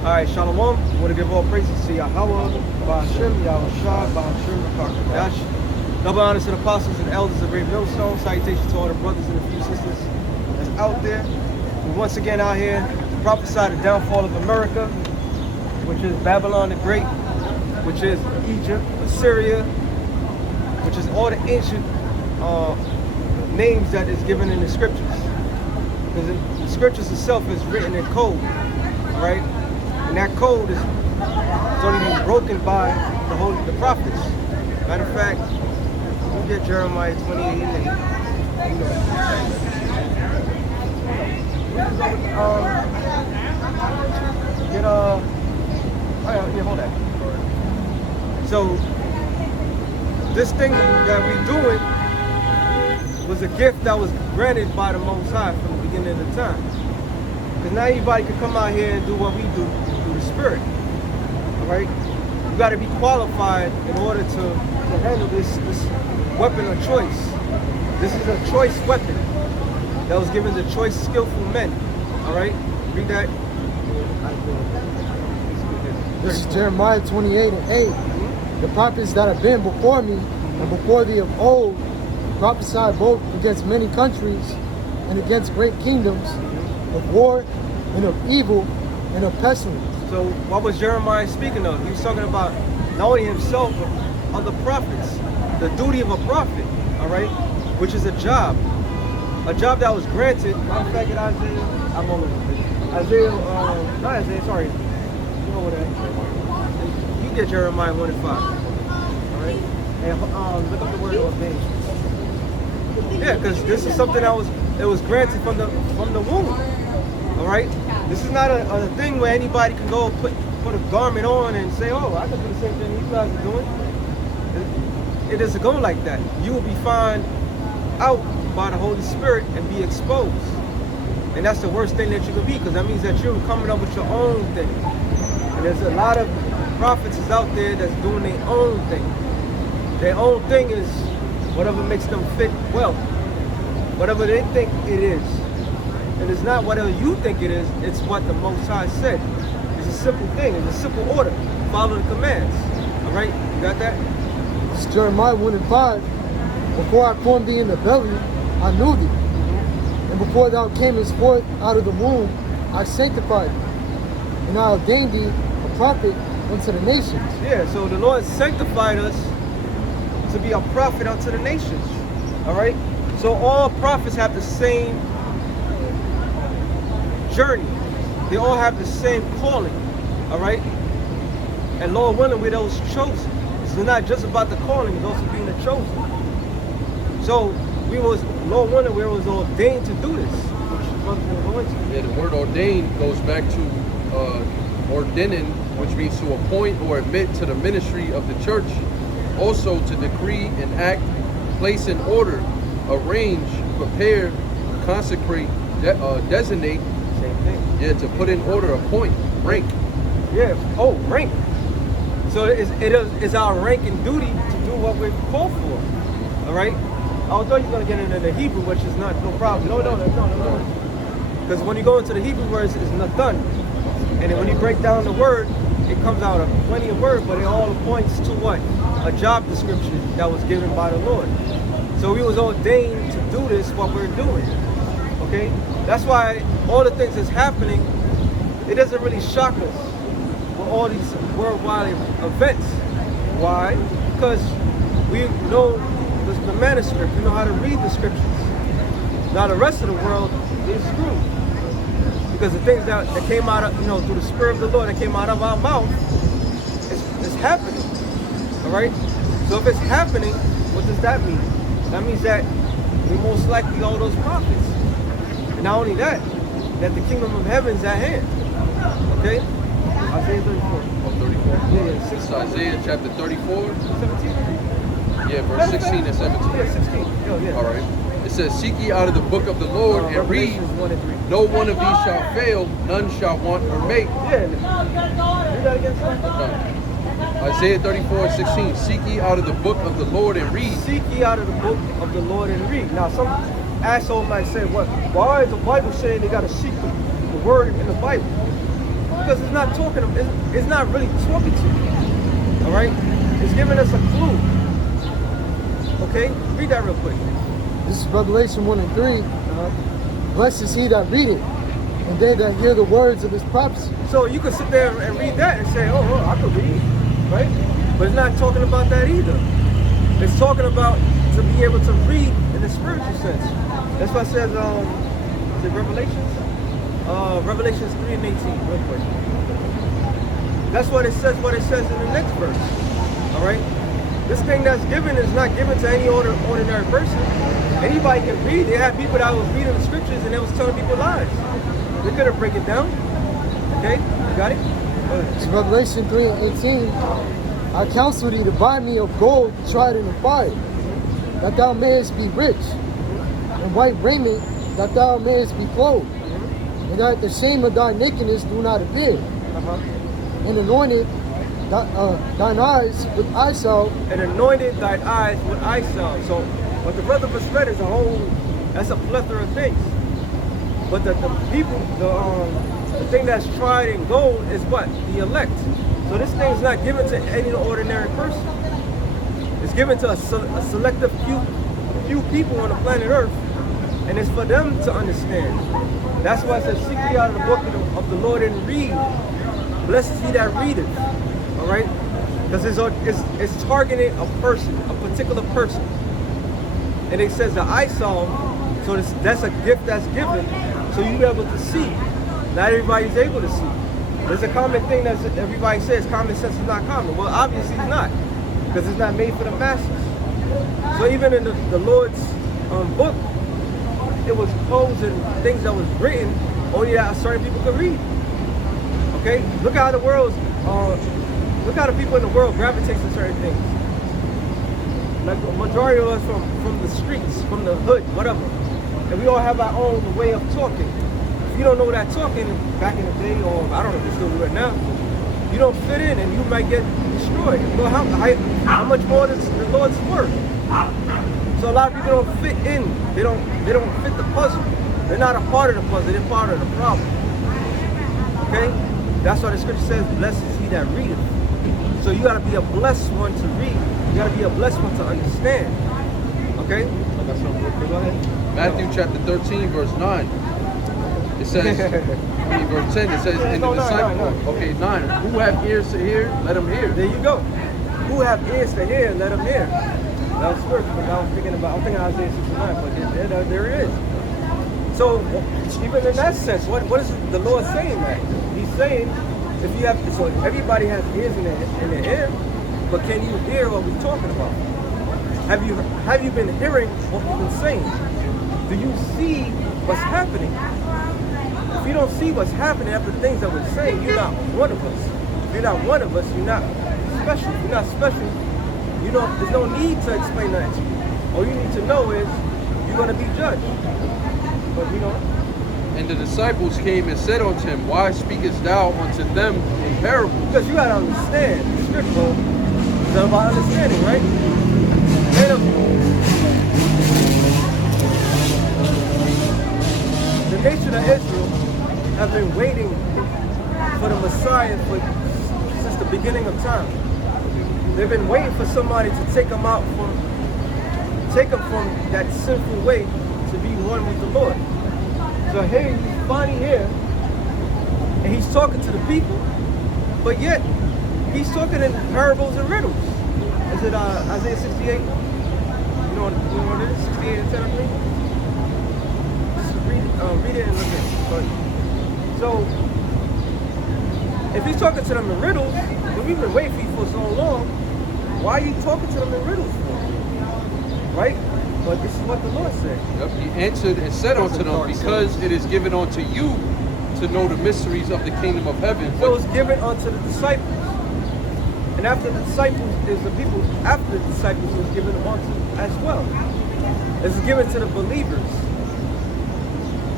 Alright, Shalom. I want to give all praises to Yahweh, Ba'ashem, Yahushua, Ba'ashem, Ba'akadosh. Double honors to the apostles and elders of Greatmillstone. Salutations to all the brothers and a few sisters that's out there. We're once again out here to prophesy the downfall of America, which is Babylon the Great, which is Egypt, Assyria, which is all the ancient names that is given in the scriptures. Because the scriptures itself is written in code, right? And that code is only been broken by the prophets. Matter of fact, we get Jeremiah 28 and 8. Hold that. So this thing that we're doing was a gift that was granted by the Most High from the beginning of the time. Because not anybody can come out here and do what we do through the Spirit. Alright? You got to be qualified in order to handle this weapon of choice. This is a choice weapon that was given to choice, skillful men. Alright? Read that. This is Jeremiah 28 and 8. The prophets that have been before me and before thee of old prophesied both against many countries and against great kingdoms, of war and of evil and of pestilence. So what was Jeremiah speaking of? He was talking about not only himself, but other prophets. The duty of a prophet, all right, which is a job that was granted. Matter of fact, in Isaiah, you get Jeremiah 1 and 5, all right, and look up the word ordained. Yeah, because this is something that was granted from the womb. All right, this is not a thing where anybody can go put a garment on and say, "Oh, I can do the same thing you guys are doing." It doesn't go like that. You will be found out by the Holy Spirit and be exposed, and that's the worst thing that you can be, because that means that you're coming up with your own thing. And there's a lot of prophets out there that's doing their own thing. Their own thing is whatever makes them fit well, whatever they think it is. And it's not whatever you think it is, it's what the Most High said. It's a simple thing, it's a simple order. Follow the commands. All right, you got that? This is Jeremiah 1 and 5. Before I formed thee in the belly, I knew thee. And before thou camest forth out of the womb, I sanctified thee. And I ordained thee a prophet unto the nations. Yeah, so the Lord sanctified us to be a prophet unto the nations. All right? So all prophets have the same journey. They all have the same calling. All right? And Lord willing, we're those chosen. It's not just about the calling, it's also being the chosen. So Lord willing, we was ordained to do this. Which is what we're going to. Yeah, the word ordained goes back to ordaining, which means to appoint or admit to the ministry of the church. Also to decree and act, place in order, arrange, prepare, consecrate, designate. Same thing. Yeah, to put in order, appoint, rank. Yeah. Oh, rank. So it's our rank and duty to do what we're called for. All right. I thought you were gonna get into the Hebrew, which is no problem. No. Because when you go into the Hebrew words, it's nathan, and then when you break down the word, it comes out of plenty of words, but it all points to what? A job description that was given by the Lord. So we was ordained to do this, what we're doing. Okay? That's why all the things that's happening, it doesn't really shock us with all these worldwide events. Why? Because we know the manuscript, we know how to read the scriptures. Now the rest of the world is screwed. Because the things that came out of, through the Spirit of the Lord that came out of our mouth, it's happening. All right? So if it's happening, what does that mean? That means that we most likely all those prophets. And not only that, that the kingdom of heaven is at hand. Okay? Isaiah 34. Oh, 34? Yeah, 16. So Isaiah chapter 34? 17? Yeah, verse 16 and 17. Yeah, 16. Yeah. All right. It says, seek ye out of the book of the Lord and read. 1 and 3. No one of these shall fail, none shall want or make. Yeah. Read that again, son. Isaiah 34:16. Seek ye out of the book of the Lord and read. Seek ye out of the book of the Lord and read. Now, some asshole might say, "What? Why is the Bible saying they got to seek the word in the Bible?" Because it's not talking. It's not really talking to you. All right. It's giving us a clue. Okay. Read that real quick. This is Revelation 1 and 3. Blessed is he that readeth, and they that hear the words of his prophecy. So you can sit there and read that and say, oh, I could read, right? But it's not talking about that either. It's talking about to be able to read in the spiritual sense. That's why it says, is it Revelations? Revelations 3 and 18, real quick. That's what it says in the next verse. All right? This thing that's given is not given to any ordinary person. Anybody can read. They had people that was reading the scriptures and they was telling people lies. They couldn't break it down. Okay? You got it? Go ahead. It's Revelation 3 and 18. I counsel thee to buy me of gold tried in the fire, that thou mayest be rich, and white raiment, that thou mayest be clothed, and that the shame of thy nakedness do not appear, and anointed thine eyes with eye salve. And anointed thine eyes with eye salve. So what the brother just read is that's a plethora of things. But the people, the thing that's tried in gold is what? The elect. So this thing is not given to any ordinary person. It's given to a selective few people on the planet Earth, and it's for them to understand. That's why it says, seek ye out of the book of the Lord and read. Blessed is he that readeth. All right? Because it's targeting a person, a particular person. And it says the eye salve, so that's a gift that's given, so you be able to see. Not everybody's able to see. There's a common thing that everybody says, common sense is not common. Well, obviously it's not, because it's not made for the masses. So even in the Lord's book, it was codes and things that was written only that certain people could read. Okay? Look how the people in the world gravitate to certain things. Like the majority of us from the streets, from the hood, whatever. And we all have our own way of talking. If you don't know that talking back in the day, or I don't know if you still do it now, you don't fit in and you might get destroyed. Well, how much more does the Lord's word? So a lot of people don't fit in. They don't fit the puzzle. They're not a part of the puzzle, they're part of the problem. Okay? That's why the scripture says, blessed is he that readeth. So you gotta be a blessed one to read. You gotta be a blessed one to understand. Okay? I got something real quick. Go ahead. Matthew chapter 13, verse 9. It says, verse 10, it says, in the disciple. Okay, 9. Who have ears to hear, let them hear. There you go. Who have ears to hear, let them hear. That was spiritual, but I'm thinking of Isaiah 69, but there it is. So, even in that sense, what is the Lord saying that? He's saying, if you have, so everybody has ears in their ear, but can you hear what we're talking about? Have you been hearing what we've been saying? Do you see what's happening? If you don't see what's happening after things that we're saying, you're not one of us. If you're not one of us, you're not special. If you're not special, there's no need to explain that to you. All you need to know is you're going to be judged. But we don't. And the disciples came and said unto him, why speakest thou unto them in parables? Because you got to understand, the scripture is about understanding, right? The nation of Israel have been waiting for the Messiah since the beginning of time. They've been waiting for somebody to take them from that sinful way to be one with the Lord. So here he's finally here, and he's talking to the people, but yet he's talking in parables and riddles. Is it Isaiah 68? You know what it is? 68 and 10, I think? Just read it and look at it. So, if he's talking to them in riddles, and we've been waiting for you for so long, why are you talking to them in riddles for? Right? But this is what the Lord said. Yep. He answered and said unto them, because it is given unto you to know the mysteries of the kingdom of heaven. So it's given unto the disciples. And after the disciples is the people, after the disciples was given unto as well. It's given to the believers.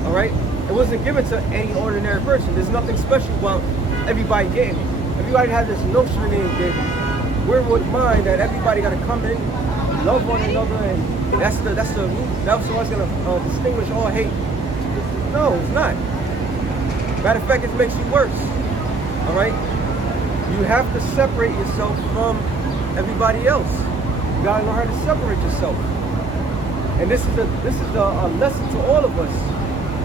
All right? It wasn't given to any ordinary person. There's nothing special about everybody getting it. Everybody has this notion in we're with mind that everybody got to come in, love one another, and that's what's going to distinguish all hate. No, it's not. Matter of fact, it makes you worse. All right? You have to separate yourself from everybody else. You gotta know how to separate yourself. And this is a lesson to all of us.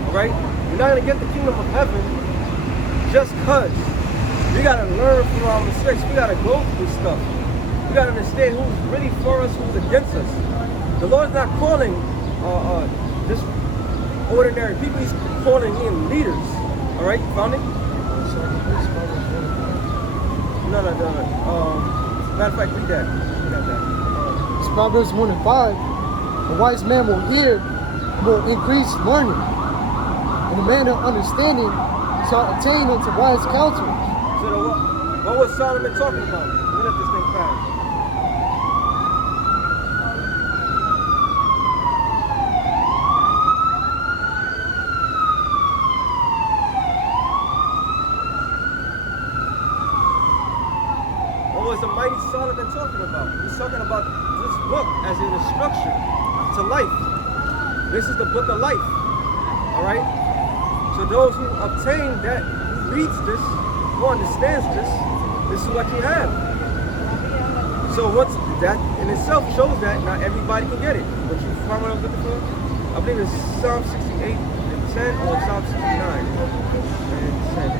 All right? You're not gonna get the kingdom of heaven just cause. We gotta learn from our mistakes. We gotta go through stuff. We gotta understand who's really for us, who's against us. The Lord's not calling just ordinary people. He's calling in leaders. All right, you found it? No. Matter of fact, read that. We got that. It's Proverbs 1 and 5. A wise man will increase learning, and a man of understanding shall attain unto wise counsel. So what was Solomon talking about? Let me let this thing fast. What was the mighty Solomon talking about? He's talking about this book as an instruction to life. This is the book of life. All right? So those who obtain that, who reads this, who understands this is what you have. So what's that in itself shows that not everybody can get it. But you find what I was looking for? I believe it's Psalm 68 and 10 or Psalm 69 and 10.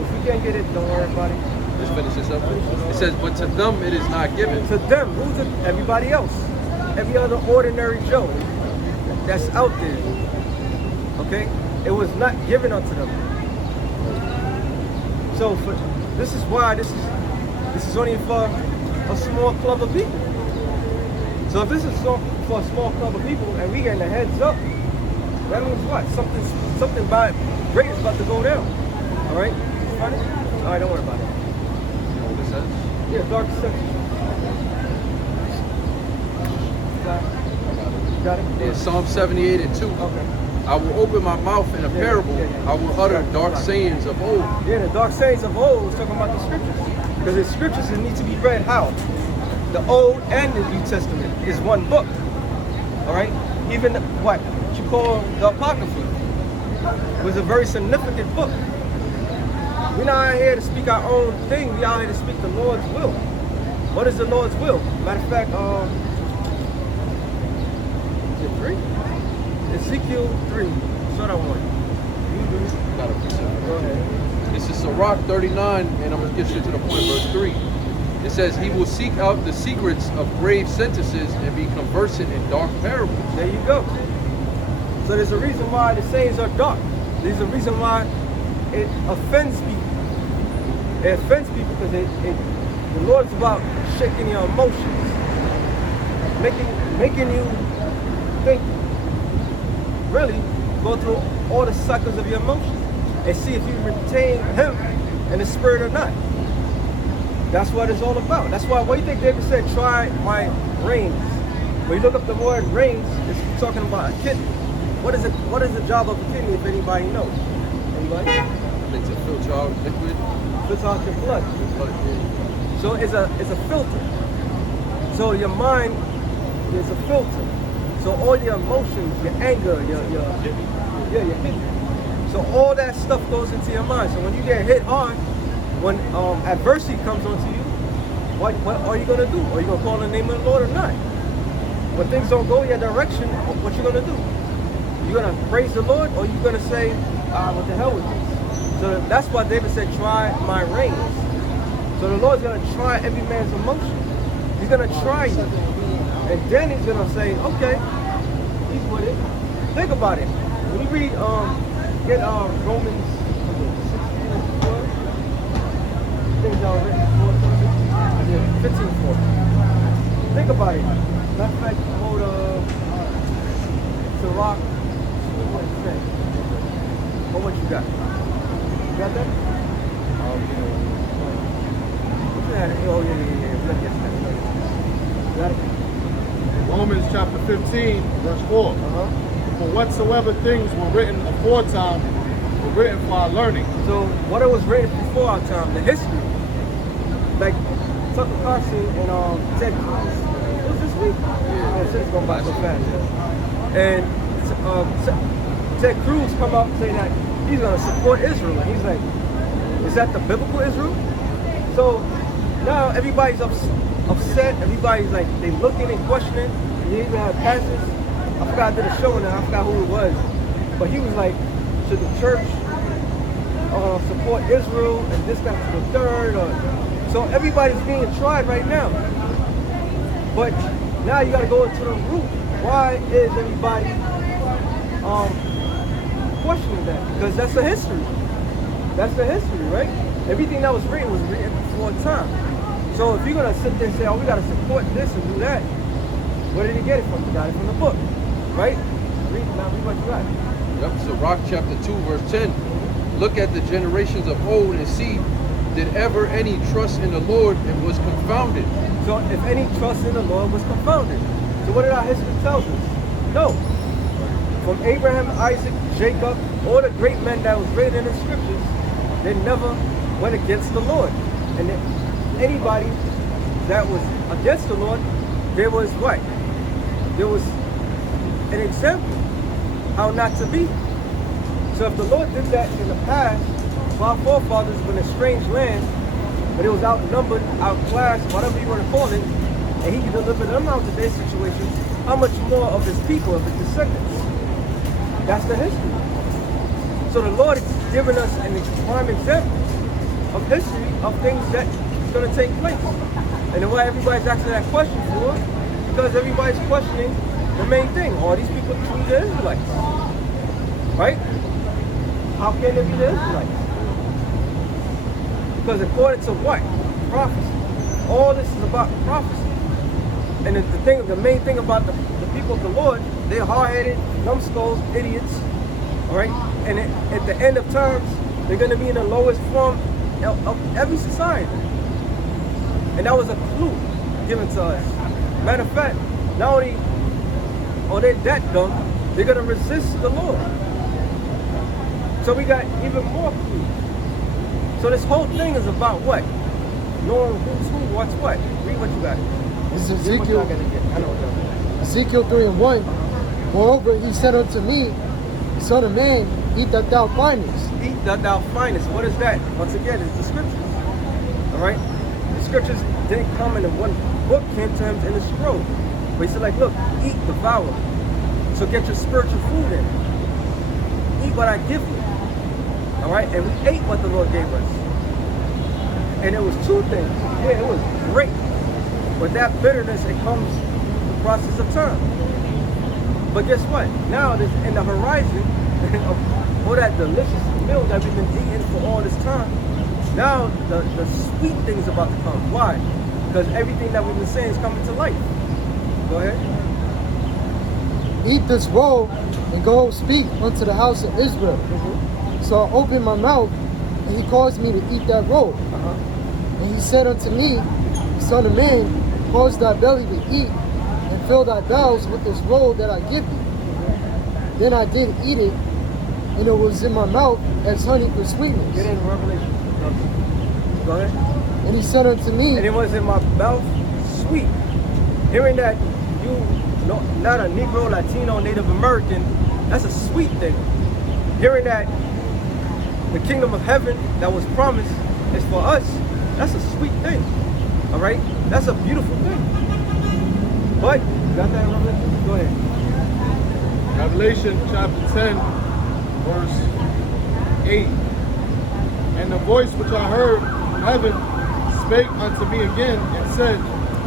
If you can't get it, don't worry about it. Let's finish this up. It says, but to them it is not given. To them, who's it? Everybody else. Every other ordinary Joe that's out there. Okay? It was not given unto them. So this is why this is only for a small club of people. So if this is for a small club of people and we getting a heads up, that means what? Something by great is about to go down. Alright? Alright, don't worry about it. You know what it says? Yeah, dark deception. Got it? Yeah, Psalm 78 and 2. Okay. I will open my mouth in a parable. I will utter dark sayings of old. Yeah, the dark sayings of old is talking about the scriptures. Because the scriptures need to be read how? The Old and the New Testament is one book. Alright? Even what you call the Apocrypha was a very significant book. We're not out here to speak our own thing, we're out here to speak the Lord's will. What is the Lord's will? Matter of fact, is it 3? Ezekiel 3. That's what I want. Go ahead. This is Sirach 39, and I'm going to get straight to the point, verse 3. It says, he will seek out the secrets of grave sentences and be conversant in dark parables. There you go. So there's a reason why the sayings are dark. There's a reason why it offends people. It offends people because the Lord's about shaking your emotions, making you think, really go through all the cycles of your emotions and see if you retain Him in the spirit or not. That's what it's all about. That's why, what do you think David said, try my reins? When you look up the word reins, it's talking about a kidney. What is the job of a kidney if anybody knows? Anybody? It's a filter out liquid. Filter out your blood. So it's a filter. So your mind is a filter. So all your emotions, your anger, your kidney. So all that stuff goes into your mind. So when you get hit hard, when adversity comes onto you, what are you gonna do? Are you gonna call on the name of the Lord or not? When things don't go your direction, what you gonna do? You gonna praise the Lord, or you gonna say, what the hell with this? So that's why David said, try my reins. So the Lord's gonna try every man's emotion. He's gonna try you. And then he's gonna say, okay, he's with it. Think about it. When you read, get Romans 16 and 4, things are written 15:4. Think about it. Matter of fact, go to Sirach. What you got? You got that? Oh, yeah. Got it? Romans chapter 15, verse 4. For whatsoever things were written aforetime were written for our learning. So what it was written before our time, the history. Like Tucker Carlson and Ted Cruz. It was this week? Yeah, it's going by so fast. And Ted Cruz come out saying that he's going to support Israel. And he's like, is that the biblical Israel? So now everybody's upset. Everybody's like, they looking and questioning. And you even have pastors. I forgot I did a show and I forgot who it was. But he was like, should the church support Israel and this, that, to the third? So everybody's being tried right now. But now you got to go into the root. Why is everybody questioning that? Because that's the history. That's the history, right? Everything that was written before time. So if you're gonna sit there and say, oh, we gotta support this and do that, where did he get it from? He got it from the book, right? Read what you got. Yep, Sirach chapter 2, verse 10. Look at the generations of old and see, did ever any trust in the Lord and was confounded? So if any trust in the Lord was confounded. So what did our history tell us? No. From Abraham, Isaac, Jacob, all the great men that was written in the scriptures, they never went against the Lord. And then anybody that was against the Lord, there was what? There was an example how not to be. So if the Lord did that in the past, for our forefathers were in a strange land, but it was outnumbered, outclassed, whatever you want to call it, and he delivered them out of their situations, how much more of his people, of his descendants? That's the history. So the Lord is giving us an prime example of history of things that is going to take place. And then why everybody's asking that question for? Because everybody's questioning the main thing. Are these people truly the Israelites? Right? How can they be the Israelites? Because according to what? Prophecy. All this is about prophecy. And the main thing about the people of the Lord, they're hard-headed, numbskulls, idiots. All right? And at the end of times, they're going to be in the lowest form of every society. And that was a clue given to us. Matter of fact, not only are they that dumb, they're going to resist the Lord. So we got even more clues. So this whole thing is about what? Knowing who's who, what's what. Read what you got. This is Ezekiel. Ezekiel 3:1. Moreover, he said unto me, Son of man, eat that thou findest. Eat that thou findest. What is that? Once again, it's the scriptures. All right? The scriptures didn't come in one book, came to him in a scroll. But he said, like, look, eat, devour. So get your spiritual food in. Eat what I give you. All right? And we ate what the Lord gave us. And it was two things. Yeah, it was great. But that bitterness, it comes the process of time. But guess what? Now, in the horizon of all that delicious meal that we've been eating for all this time, now the sweet things about to come. Why? Because everything that we've been saying is coming to life. Go ahead. Eat this roll and go speak unto the house of Israel. So I opened my mouth, and he caused me to eat that roll. And he said unto me, Son of man, cause thy belly to eat, and fill thy bowels with this roll that I give thee. Then I did eat it, and it was in my mouth as honey for sweetness. Get in Revelation. Go ahead. And he said unto me, and it was in my mouth sweet. Hearing that you, not a Negro, Latino, Native American, that's a sweet thing. Hearing that the kingdom of heaven that was promised is for us, that's a sweet thing. All right? That's a beautiful thing. But, you got that in Revelation? Go ahead. Revelation chapter 10, verse 8. And the voice which I heard from heaven spake unto me again and said,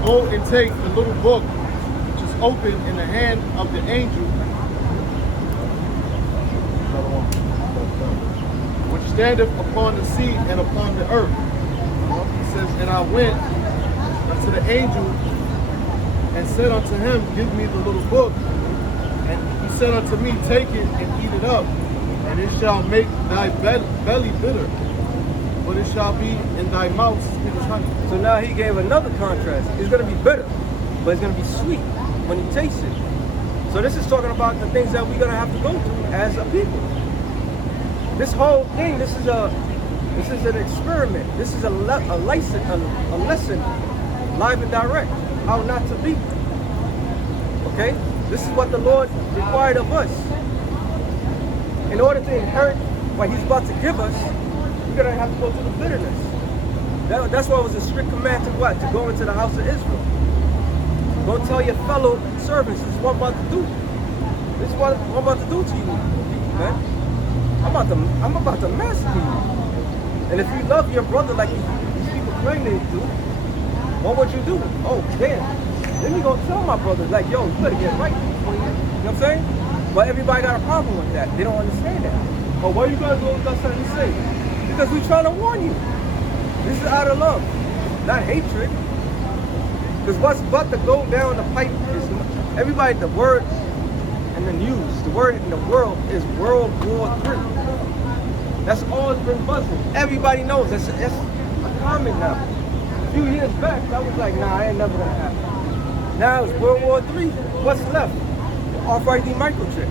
Go and take the little book which is open in the hand of the angel which standeth upon the sea and upon the earth. He says, and I went unto the angel and said unto him, Give me the little book. And he said unto me, Take it and eat it up, and it shall make thy belly bitter, but it shall be in thy mouth sweet as honey. So now he gave another contrast. It's going to be bitter, but it's going to be sweet when you taste it. So this is talking about the things that we're going to have to go through as a people. This whole thing, this is an experiment. This is a lesson, live and direct, how not to be. Okay? This is what the Lord required of us. In order to inherit what he's about to give us, You're gonna have to go through the bitterness. That's why it was a strict command to what? To go into the house of Israel. Go tell your fellow servants, this is what I'm about to do. This is what I'm about to do to you, man. I'm about to massacre you. And if you love your brother like these people claim they do, what would you do? Oh, damn. Then you go tell my brother, like, yo, you better get right. You know what I'm saying? But everybody got a problem with that. They don't understand that. But why you guys always got something to say? Because we're trying to warn you. This is out of love, not hatred. Because what's about to go down the pipe is everybody, the word and the news, the word in the world is World War III. That's all it's been buzzing. Everybody knows that's a common now. A few years back, I was like, nah, I ain't never gonna happen. Now it's World War III. What's left? RFID microchip.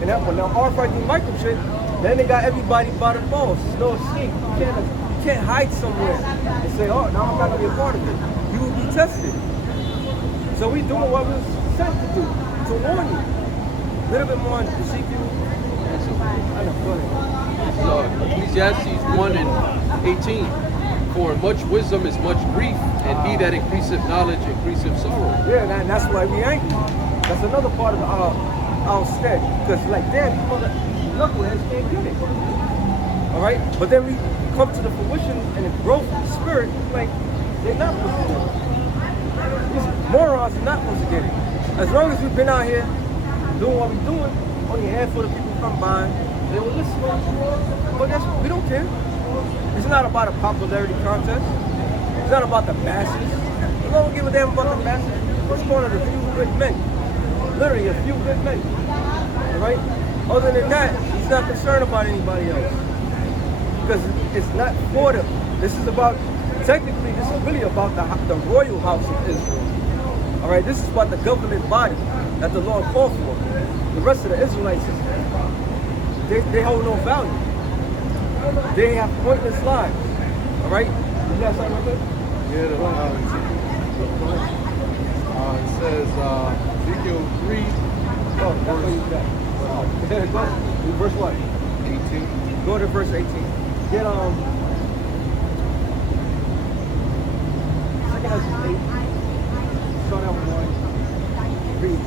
And that one, now RFID microchip, then they got everybody by the balls. There's no escape. You can't hide somewhere and say, oh, now I'm not gonna be a part of it. You will be tested. So we doing what we was sent to do, to warn you. A little bit more on Ezekiel. I know, go ahead. Ecclesiastes 1 and 18. For much wisdom is much grief, and he that increaseth knowledge increaseth sorrow. Yeah, and that's why we angry. That's another part of our stead. Because like, damn, you knuckleheads can't get it. All right? But then we come to the fruition and the growth of the spirit, like, they're not supposed to get it. These morons are not supposed to get it. As long as we've been out here doing what we're doing, only a handful of people come by, they will listen. But we don't care. It's not about a popularity contest. It's not about the masses. We don't give a damn about the masses. What's going on? A few good men. Literally a few good men. Alright? Other than that, he's not concerned about anybody else. Because it's not for them. This is about, technically, this is really about the royal house of Israel. Alright? This is about the government body that the Lord called for. The rest of the Israelites, they hold no value. They have pointless lives. Alright? You got something like that? Yeah, it says Ezekiel 3. Oh, that's what you got. Go. Verse what? 18. Go to verse 18. Get second Ezra 8. Start out with 1. Read.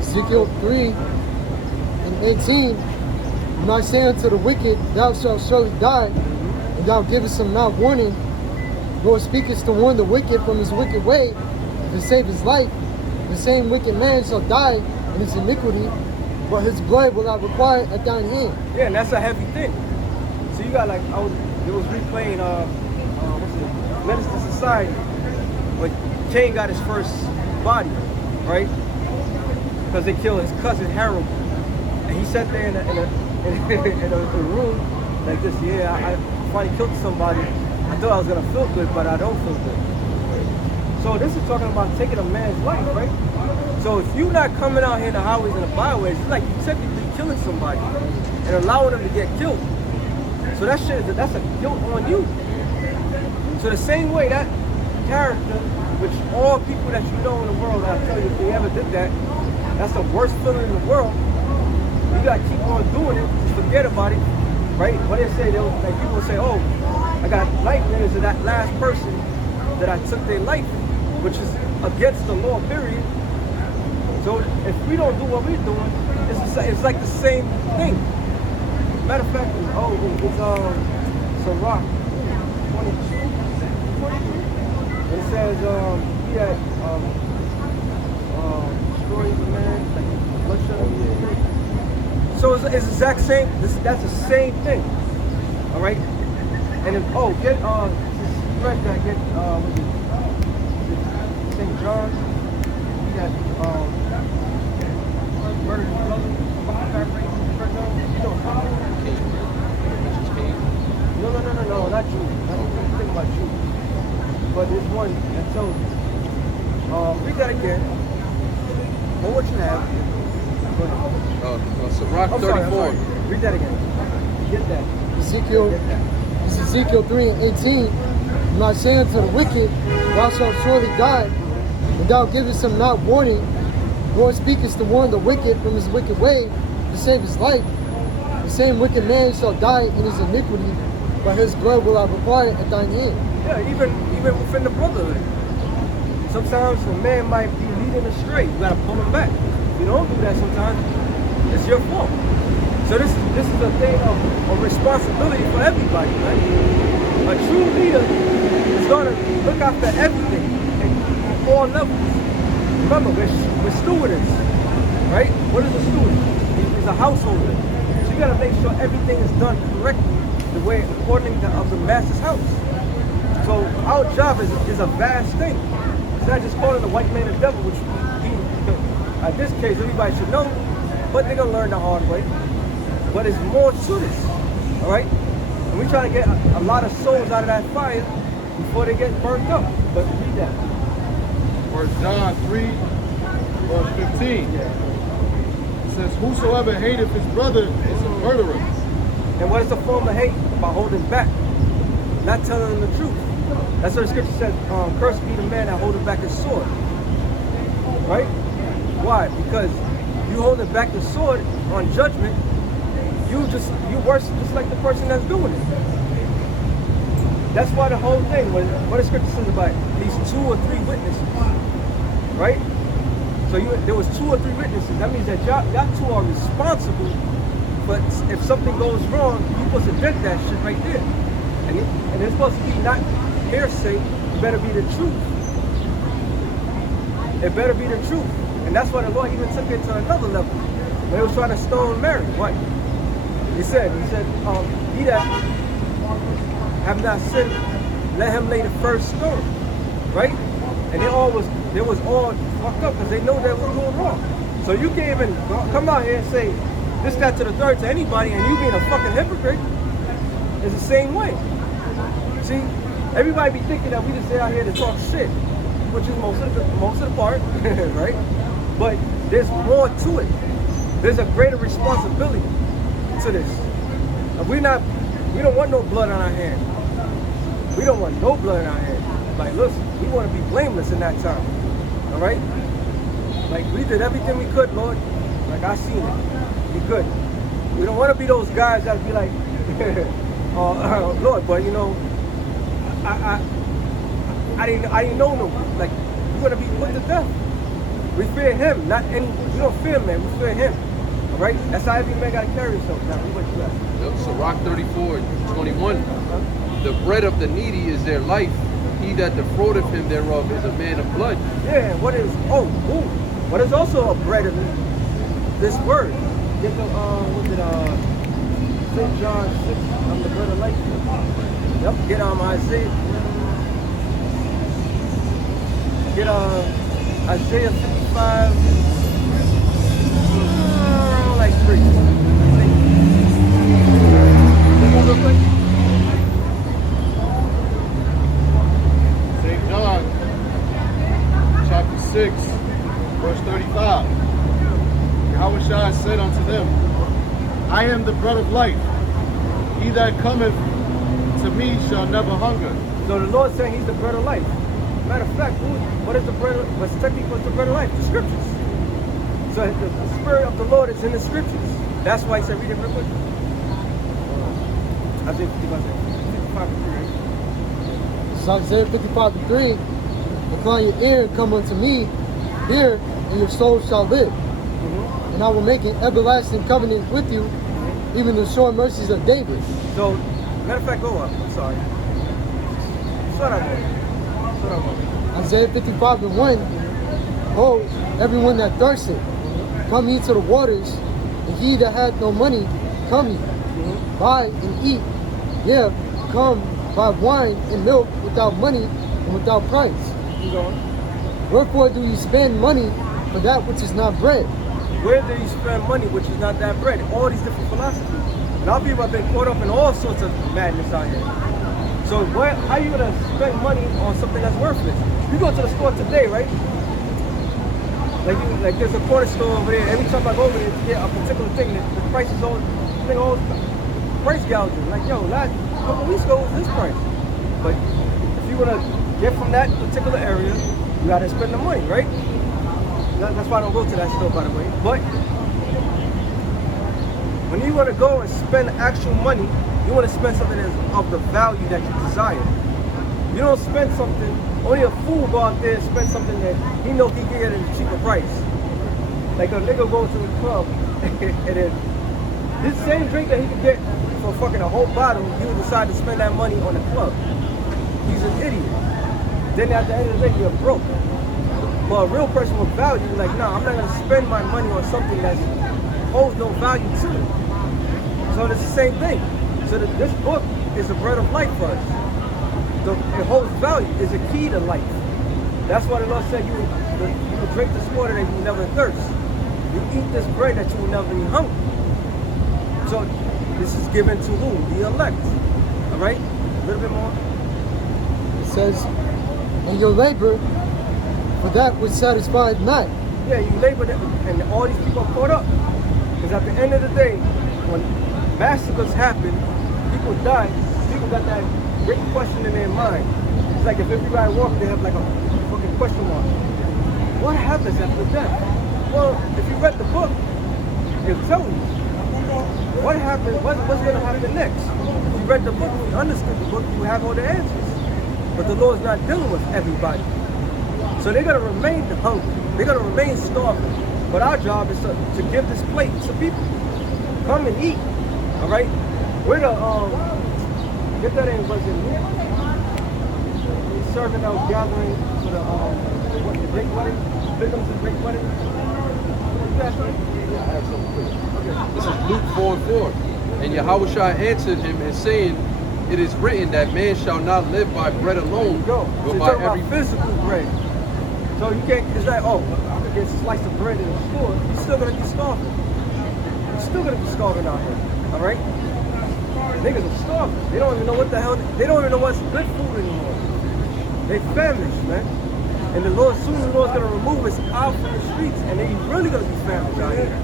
Ezekiel 3 and 18. And I say unto the wicked, thou shalt surely die, and thou givest him not warning, nor speakest to warn the wicked from his wicked way, to save his life. The same wicked man shall die in his iniquity, but his blood will not require at thine hand. Yeah, and that's a heavy thing. So you got like, it was replaying, what's it, Menace to Society, when Cain got his first body, right? Because they killed his cousin Harold, and he sat there in a room like this. Yeah, I finally killed somebody. I thought I was gonna feel good, but I don't feel good. So this is talking about taking a man's life, right? So if you're not coming out here in the highways and the byways, it's like you technically killing somebody and allowing them to get killed. So that shit, that's a guilt on you. So the same way that character, which all people that you know in the world, I tell you, if they ever did that, that's the worst feeling in the world. You gotta keep on doing it, just forget about it, right? What they say, like people will say, oh, I got nightmares of that last person that I took their life, which is against the law, period. So if we don't do what we're doing, it's like the same thing. Matter of fact, it's Sirach 22. It says he had destroyed the man, like bloodshed on the. So it's exact same. That's the same thing. All right. And if, get right there, get St. John. He got murdered his brother. No, not you. I'm thinking about you. But there's one that tells you. Read that again. Or what you have. Go ahead. Sirach 34. I'm sorry. Read that again. Get that. It's Ezekiel 3 and 18. And I say unto the wicked, thou shalt surely die, and thou givest him not warning, nor speakest to warn the wicked from his wicked way, to save his life. The same wicked man shall die in his iniquity, but his blood will I require at thine hand. Yeah, even within the brotherhood. Sometimes a man might be leading astray. You gotta pull him back. If you don't do that sometimes, it's your fault. So this is a thing of responsibility for everybody, right? A true leader is gonna look after everything at all levels. Remember, we're stewards, right? What is a steward? He's a householder. So you gotta make sure everything is done correctly, the way according to of the master's house. So our job is a vast thing. It's not just calling the white man the devil, which in this case everybody should know, but they're gonna learn the hard way. But it's more to this, all right? And we try to get a lot of souls out of that fire before they get burnt up. But read that. 1 John 3, verse 15. Yeah. It says, whosoever hateth his brother is a murderer. And what is the form of hate? By holding back, not telling them the truth. That's what the scripture says, cursed be the man that holdeth back his sword. Right? Why? Because you holding back the sword on judgment, you worse just like the person that's doing it. That's why the whole thing, what the scripture says about these 2 or 3 witnesses. Right? So there was 2 or 3 witnesses. That means that y'all 2 are responsible. But if something goes wrong, you're supposed to vet that shit right there. And it's supposed to be not hearsay, it better be the truth. It better be the truth. And that's why the Lord even took it to another level. When he was trying to stone Mary, what? He said, he that have not sinned, let him lay the first stone. Right? And they was all fucked up because they know they were doing wrong. So you can't even come out here and say this, that, to the third to anybody, and you being a fucking hypocrite is the same way. See, everybody be thinking that we just sit out here to talk shit, which is most of the part, right? But there's more to it. There's a greater responsibility to this. And we don't want no blood on our hands. We don't want no blood on our hands. Like, listen, we want to be blameless in that time. All right? Like, we did everything we could, Lord. Like, I seen it. We good. We don't want to be those guys that be like, Lord, but you know, I didn't know no. Like, we're gonna be put to death. We fear Him, not any. We don't fear man. We fear Him. All right. That's how every man gotta carry himself. Now, what you got? Yep, Sirach 34:21. The bread of the needy is their life. He that defraudeth him thereof is a man of blood. Yeah. What is? What is also a bread of this word? Get the St. John 6. I'm the bread of life. Yep. Get Isaiah. Get Isaiah 55. Around like 3. Real quick. St. John, chapter 6, verse 35. Yahweh said unto them, I am the bread of life. He that cometh to me shall never hunger. So the Lord saying He's the bread of life. Matter of fact, what is the bread? What's technically the bread of life? The scriptures. So the Spirit of the Lord is in the scriptures. That's why He said, read it real quick. Isaiah 55:3. It's Isaiah 55:3. Incline your ear and come unto me. Hear, and your soul shall live. And I will make an everlasting covenant with you, even the sure mercies of David. So, matter of fact, go up. I'm sorry. Shut up. Isaiah 55:1. Oh, everyone that thirsteth, come ye to the waters, and he that hath no money, come ye, buy and eat. Yeah, come buy wine and milk without money and without price. Keep going. Wherefore do you spend money for that which is not bread? Where do you spend money which is not that bread? All these different philosophies. And our people have been caught up in all sorts of madness out here. So how are you gonna spend money on something that's worthless? You go to the store today, right? Like there's a corner store over there. Every time I go over there to get a particular thing, the price is all price gouging. Like, yo, last couple weeks ago was this price. But if you wanna get from that particular area, you gotta spend the money, right? That's why I don't go to that store, by the way. But When you want to go and spend actual money, you want to spend something that's of the value that you desire. You don't spend something, only a fool go out there and spend something that he knows he can get at a cheaper price. Like a nigga go to the club and then this same drink that he could get for fucking a whole bottle, he would decide to spend that money on the club. He's an idiot. Then at the end of the day, you're broke. But a real person with value, like, nah, I'm not gonna spend my money on something that holds no value to it. So it's the same thing. So this book is the bread of life for us. It holds value. It's a key to life. That's why the Lord said you will drink this water that you will never thirst. You eat this bread that you will never be hungry. So this is given to whom? The elect. All right? A little bit more. It says, and your labor for that which satisfied not. Yeah, you labor and all these people are caught up. Because at the end of the day, when massacres happen, people die, people got that great question in their mind. It's like if everybody walks, they have like a fucking question mark. What happens after death? Well, if you read the book, it'll tell you. What happened, what's going to happen next? If you read the book, if you understood the book, you have all the answers. But the Lord's not dealing with everybody. So they're going to remain hungry. They're going to remain starving. But our job is to give this plate to people. Come and eat. All right? We're the, get that in, was it Luke? The servant that was gathering for the great wedding? Victims of great wedding? I have something for you. Okay. This is Luke 4:4. And Yahushua answered him and saying, it is written that man shall not live by bread alone, but by every physical bread. So you can't, it's like, oh, I could get a slice of bread in the store. You're still going to be starving. You're still going to be starving out here. All right? Niggas are starving. They don't even know what the hell, they don't even know what's good food anymore. They famished, man. And the Lord, soon the Lord's going to remove us out from the streets, and they really going to be famished out here.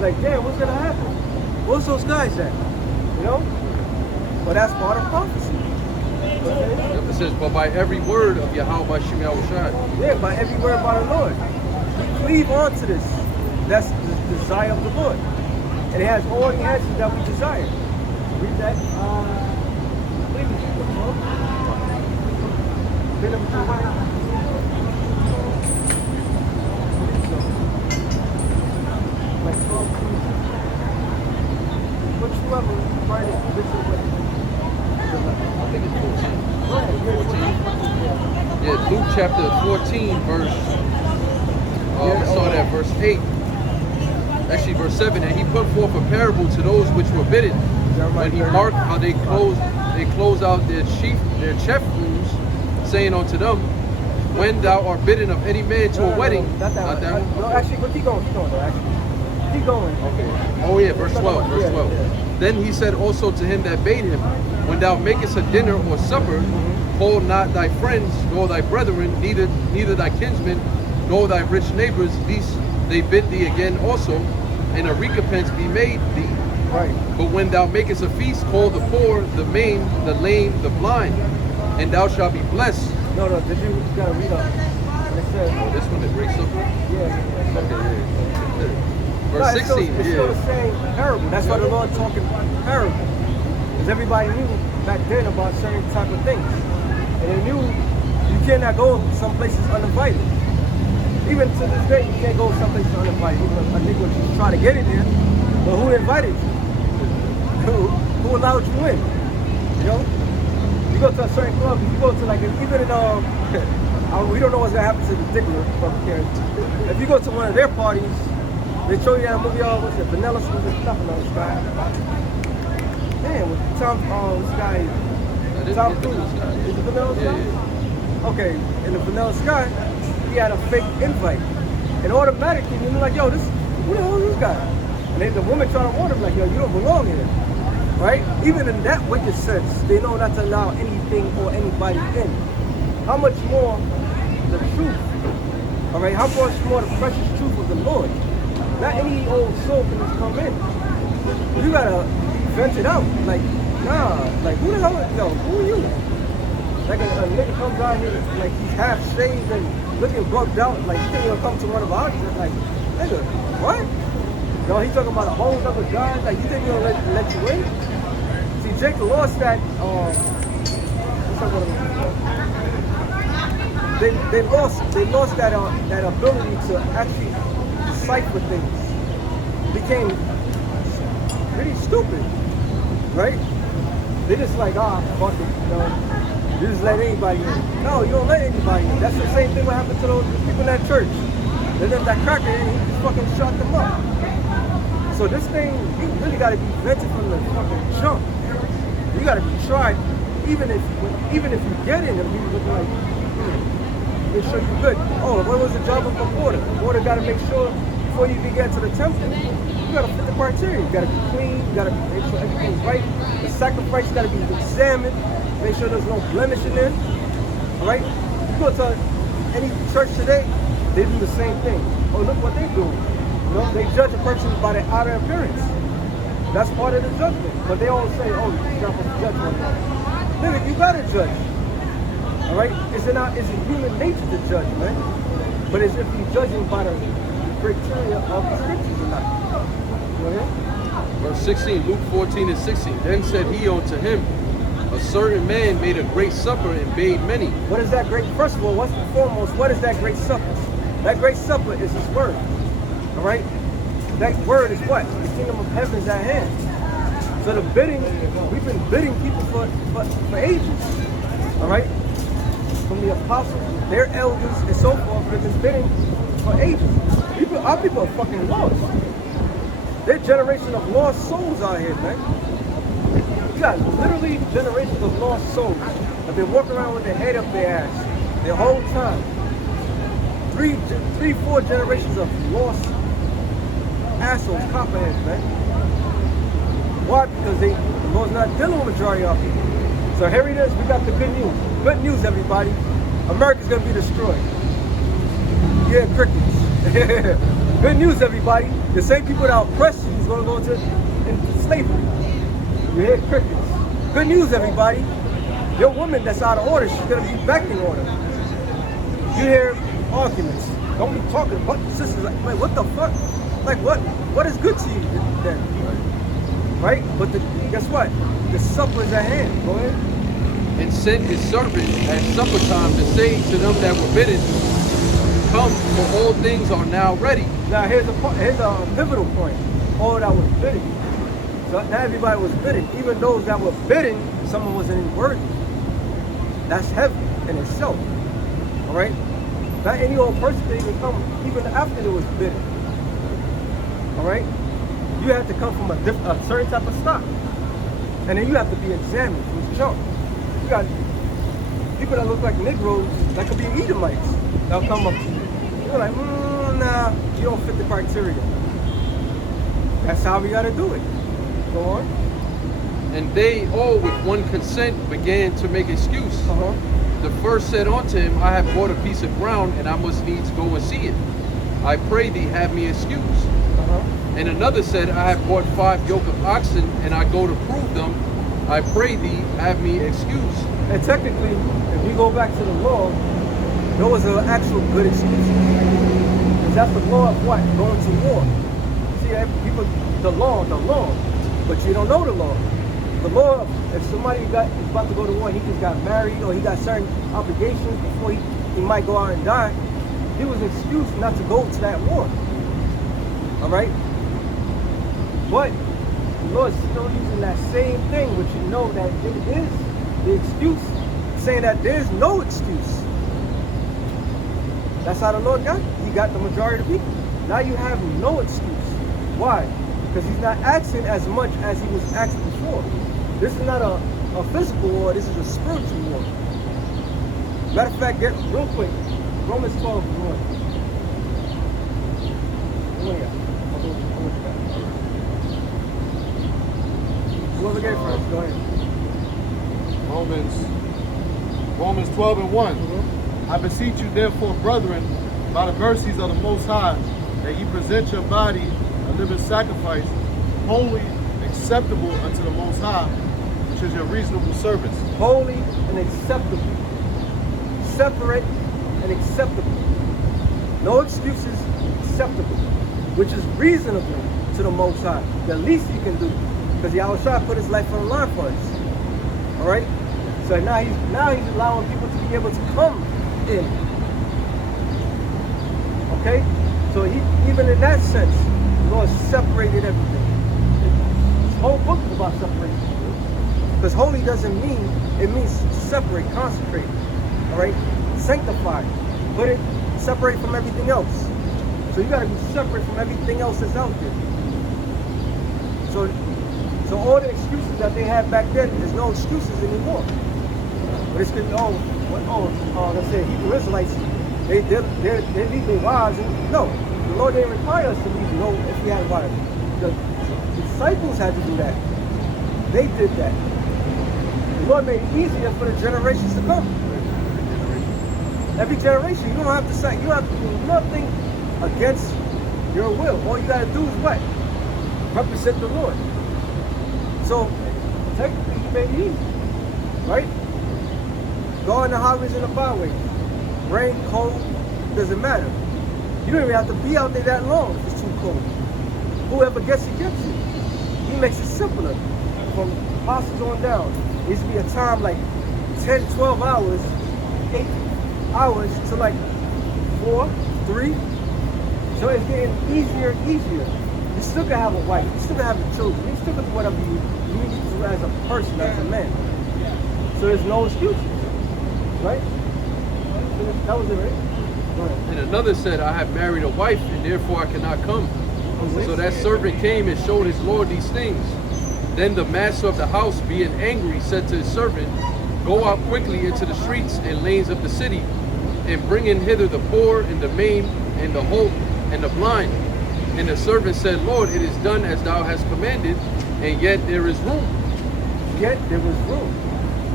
Like, damn, what's going to happen? What's those guys at? You know? But that's part of prophecy. It says, but by every word of Yahweh Shem Yahushua. Yeah, by every word by the Lord. We cleave onto this. That's the desire of the Lord. And it has all the answers that we desire. Read that. I believe it's the book. Bit of the which level right is this is I think it's 14. 14. Yeah, Luke chapter 14, verse. We saw that verse 8. Actually, verse 7. And he put forth a parable to those which were bidden. When he marked how they closed out their chef rooms, saying unto them, when thou art bidden of any man to a wedding. Not that one. No, actually, but keep going though, actually. Keep going. Okay. Oh yeah, verse 12. Verse 12. Yeah. Then he said also to him that bade him, when thou makest a dinner or supper, call not thy friends, nor thy brethren, neither thy kinsmen, nor thy rich neighbors, lest they bid thee again also, and a recompense be made thee. Right. But when thou makest a feast, call the poor, the maimed, the lame, the blind, and thou shalt be blessed. No, did you gotta read up? It says, Oh, this one, the great supper? Yeah. Okay, yeah. Verse 16, it's still the same parable. That's why the Lord talking parable. Because everybody knew back then about certain type of things. And they knew you cannot go some places uninvited. Even to this day, you can't go some places uninvited. Even a nigga would just try to get in there. But who invited you? Who allowed you in? You know? You go to a certain club, if you go to like, even in, we don't know what's gonna happen to the Diggler from here. If you go to one of their parties, they show you that movie, what's it, Vanilla Sky, nothing else, guy. Damn, with this guy, Tom Cruise. Is it Vanilla Sky? Yeah. Okay, in the Vanilla Sky, he had a fake invite. And automatically, you're like, yo, who the hell is this guy? And then the woman trying to warn him, like, yo, you don't belong here. Right? Even in that wicked sense, they know not to allow anything or anybody in. How much more the truth? All right, how much more the precious truth of the Lord? Not any old soul can just come in. You gotta vent it out. Like, nah, like who the hell, yo, who are you? Like a nigga comes out here, like he's half shaved and looking bugged out, like he's gonna come to one of ours, like, nigga, what? No, he's talking about a whole other God. Like, you think he's gonna let you in? See, Jacob lost that. What's that word? They lost that that ability to actually decipher things. Became pretty stupid, right? They just like, fuck it, you just let anybody in. No, you don't let anybody in. That's the same thing what happened to those people in that church. They left that cracker in, he just fucking shot them up. So this thing, you really gotta be vetted from the fucking jump. You gotta be tried, even if you get in and you look like, make sure you're good. Oh, what was the job of the porter? The porter gotta make sure before you even get to the temple, you gotta fit the criteria. You gotta be clean, you gotta make sure everything's right. The sacrifice gotta be examined, make sure there's no blemish in there. Alright? You go to any church today, they do the same thing. Oh, look what they do. You know, they judge a person by their outer appearance. That's part of the judgment. But they all say, oh, you're not supposed to judge one another. Nigga, you gotta judge. Alright? It's in human nature to judge, man. But it's if you're judging by the criteria of the scriptures or not. Go ahead. Verse 16, Luke 14 and 16. Then said he unto him, a certain man made a great supper and bade many. What is that great? First of all, what's the foremost? What is that great supper? That great supper is his word. All right? That word is what? The kingdom of heaven is at hand. So the bidding, we've been bidding people for ages. All right? From the apostles, their elders, and so forth, we've been bidding for ages. Our people are fucking lost. They're generation of lost souls out here, man. You got literally generations of lost souls that been walking around with their head up their ass their whole time. Three, 4 generations of lost assholes, copperheads, man. Why? Because the Lord's not dealing with majority of people. So here it is, we got the good news. Good news, everybody. America's gonna be destroyed. Yeah, crickets. Good news, everybody. The same people that oppress you is gonna go into slavery. You hear crickets. Good news, everybody. Your woman that's out of order, she's gonna be back in order. You hear arguments. Don't be talking. What sisters like, wait, what the fuck? Like what is good to you then? Right? But guess what? The supper is at hand. Go ahead. And sent his servant at supper time to say to them that were bidden, come, for all things are now ready. Now here's a pivotal point. All that was bidding. So not everybody was bidding. Even those that were bidding, someone wasn't worthy. That's heavy in itself. All right? Not any old person can even come even after there was bidding. All right? You have to come from a certain type of stock. And then you have to be examined from the jump. You got people that look like Negroes that could be Edomites. They'll come up to you. You're like, nah, you don't fit the criteria. That's how we gotta do it. Go on. And they all with one consent began to make excuse. The first said unto him, I have bought a piece of ground, and I must needs go and see it. I pray thee, have me excuse. And another said, I have bought 5 yoke of oxen, and I go to prove them. I pray thee, have me excuse. And technically, if we go back to the law, there was an actual good excuse. Because that's the law of what? Going to war. See, people, the law, but you don't know the law. The law, if somebody is about to go to war, he just got married or he got certain obligations before he might go out and die, he was an excuse not to go to that war. All right? But the Lord is still using that same thing, which you know that it is the excuse, saying that there's no excuse. That's how the Lord got it. He got the majority of the people. Now you have no excuse. Why? Because he's not asking as much as he was asking before. This is not a physical war, this is a spiritual war. Matter of fact, get real quick. Romans 12, 1. Whoever gave first, go ahead. Romans 12 and 1. I beseech you therefore, brethren, by the mercies of the Most High, that ye present your body a living sacrifice, holy, acceptable unto the Most High, which is your reasonable service. Holy and acceptable. Separate and acceptable. No excuses, acceptable. Which is reasonable to the Most High. The least he can do. Because Yahushua put his life on the line for us. All right? So now he's allowing people to be able to come in. Okay? So even in that sense, the Lord separated everything. This whole book is about separation. Because holy doesn't mean, it means to separate, consecrate. All right? Sanctify. Put it, separate from everything else. So you got to be separate from everything else that's out there. So all the excuses that they had back then, there's no excuses anymore. But it's because, let's say Hebrew Israelites, they leave their wives. And no, the Lord didn't require us to leave if we had wives. The disciples had to do that. They did that. The Lord made it easier for the generations to come. Every generation, you don't have to say, you don't have to do nothing against your will. All you got to do is what? Represent the Lord. So, technically, he made it easy, right? Go on the highways and the byways. Rain, cold, doesn't matter. You don't even have to be out there that long if it's too cold. Whoever gets you, gets you. He makes it simpler. From apostles on down, it used to be a time like 10, 12 hours, 8 hours to like 4, 3. So it's getting easier and easier. You still can have a wife, you still can have your children, you still can do whatever you need to do as a person, as a man. So there's no excuses, right? That was it, right? Go ahead. And another said, I have married a wife, and therefore I cannot come. So that servant came and showed his lord these things. Then the master of the house, being angry, said to his servant, go out quickly into the streets and lanes of the city, and bring in hither the poor and the maimed and the halt and the blind. And the servant said, Lord, it is done as thou hast commanded, and yet there is room. Yet there was room.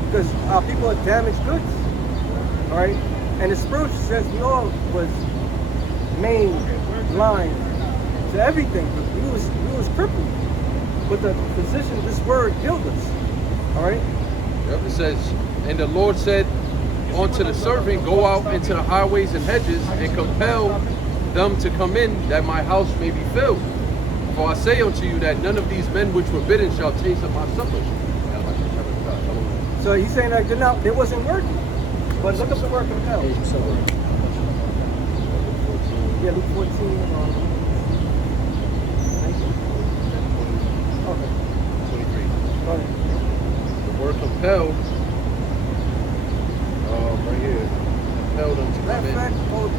Because our people are damaged goods. All right? And the spiritual sense, we all was maimed, blind, to everything. We was crippled. But the physician, this word healed us. All right? Yep, it says, and the Lord said unto the servant, go out into the highways and hedges, and compel them to come in, that my house may be filled. For I say unto you that none of these men which were bidden shall taste of my supper. So he's saying that they wasn't working. But look up the word compel. Yeah, Luke 14. Okay. 23. Go ahead. The word compelled, right here, compelled them to come Matter of fact, in. quote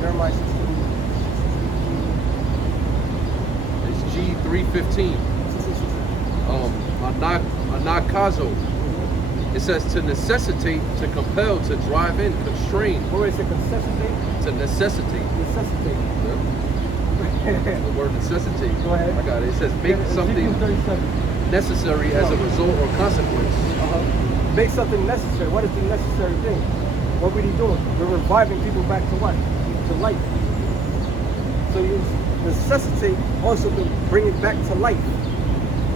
Jeremiah 16. It's G315. Anakazo. It says to necessitate, to compel, to drive in, constrain. What is it? Necessitate? To necessitate. Necessitate. Yeah. The word necessitate. Go ahead. I got it. It says make something 37. necessary as a result or consequence. Make something necessary. What is the necessary thing? What are we doing? We're reviving people back to what? To life. So you necessitate also to bring it back to life.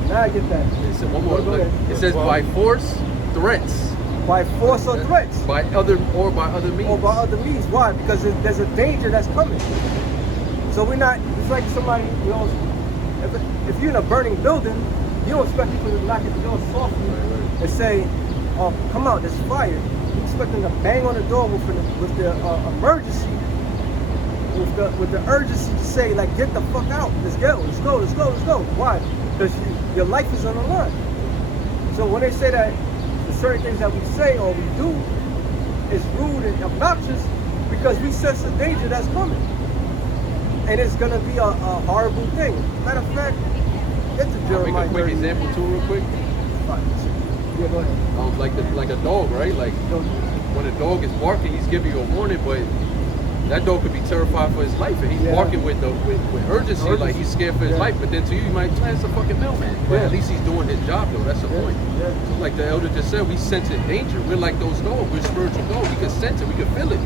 Now I get that. It says one more. Go ahead. It says by force, threats. By force or threats. By other means. Or by other means. Why? Because there's a danger that's coming. So we're not, it's like somebody, you know, if you're in a burning building, you don't expect people to knock at the door softly and say, oh, come out, there's fire. You expect them to bang on the door with the emergency, with the urgency to say, like, get the fuck out, let's go. Why? Because your life is on the line. So when they say that the certain things that we say or we do is rude and obnoxious, because we sense the danger that's coming. And it's gonna be a horrible thing. Matter of fact, get to Jeremiah. I'll make a quick example too, real quick. Yeah, go ahead. Like a dog, right? Like when a dog is barking, he's giving you a warning, but that dog could be terrified for his life, and he's barking with urgency, like he's scared for his life. But then to you might, man, it's a fucking mailman. But at least he's doing his job, though. That's the point. Yeah. So like the elder just said, we sense it danger. We're like those dogs. We're spiritual dogs. We can sense it. We can feel it.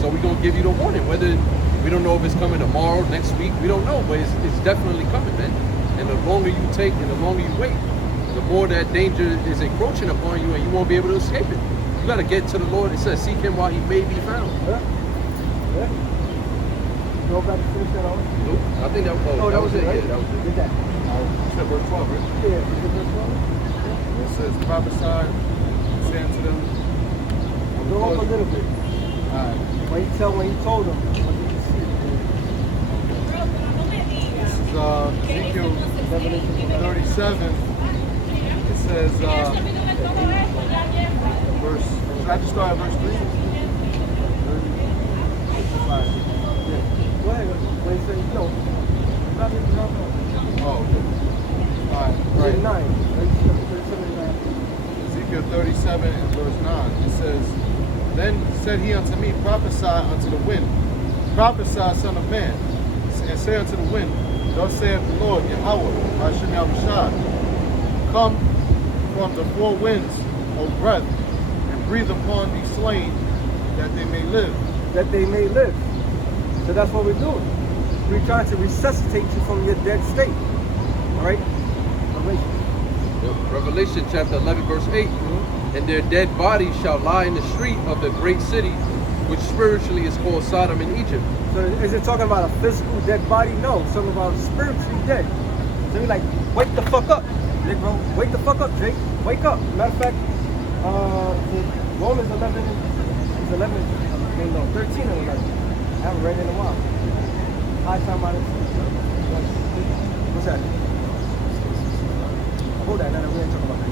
So we're gonna give you the warning. Whether we don't know if it's coming tomorrow, next week, we don't know, but it's definitely coming, man. And the longer you take and the longer you wait, the more that danger is encroaching upon you, and you won't be able to escape it. You got to get to the Lord. It says, seek him while he may be found. Yeah. Go back to finish that off. Nope. I think that, that was it. right? Yeah, that was it. Did that. Except verse 12, right? Yeah, is it verse 12? It says, prophesy, saying to them. Go up a little bit. Alright. When he told them, what did you see? This is Ezekiel 37. It says, verse, should I just start at verse 3? 35. Go ahead. When he said, no. Oh, okay. Alright, right. 9. Ezekiel 37 and verse 9. It says, then said he unto me, prophesy unto the wind. Prophesy, son of man, and say unto the wind, thus saith the Lord, Yahweh, Hashem Yahushua, come from the four winds, O breath, and breathe upon these slain, that they may live. That they may live. So that's what we're doing. We're trying to resuscitate you from your dead state. All right? Revelation chapter 11, verse 8. And their dead bodies shall lie in the street of the great city, which spiritually is called Sodom and Egypt. So is it talking about a physical dead body? No, it's talking about spiritually dead. So you're like, wake the fuck up, Negro. Wake the fuck up, Jake. Wake up. Matter of fact, Romans 11 is 11, no, 13 and 11. I haven't read it in a while. High time out of what's that? Hold that, no, we ain't talking about that.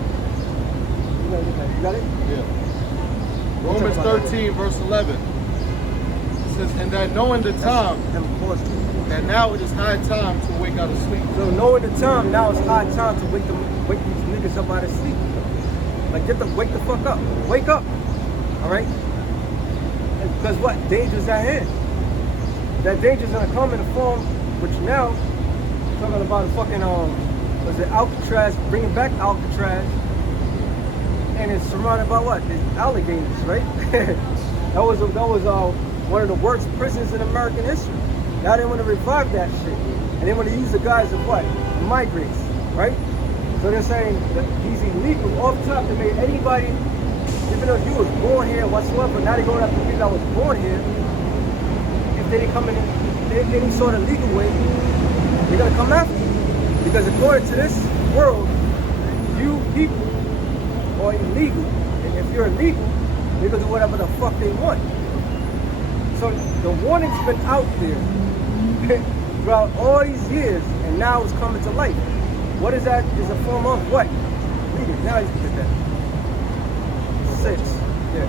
You got it? Yeah. Romans 13, verse 11. It says, and that knowing the time, that now it is high time to wake out of sleep. So knowing the time, now it's high time to wake these niggas up out of sleep. Like wake the fuck up. Wake up. Alright? Because what? Danger's at hand. That danger's gonna come in a form which now, talking about the fucking was it Alcatraz, bringing back Alcatraz. And it's surrounded by what? The alligators, right? that was one of the worst prisons in American history. Now they want to revive that shit, and they want to use the guys of what? Migrants, right? So they're saying that he's illegal off top to make anybody, even though you was born here whatsoever. Now they're going after people that was born here. If they didn't come in any sort of legal way, they're gonna come after you, because according to this world, you people or illegal, and if you're illegal, they're gonna do whatever the fuck they want. So the warning's been out there throughout all these years, and now it's coming to light. What is that? Is a form of what? Read it. Now you can get that. 6. Yeah.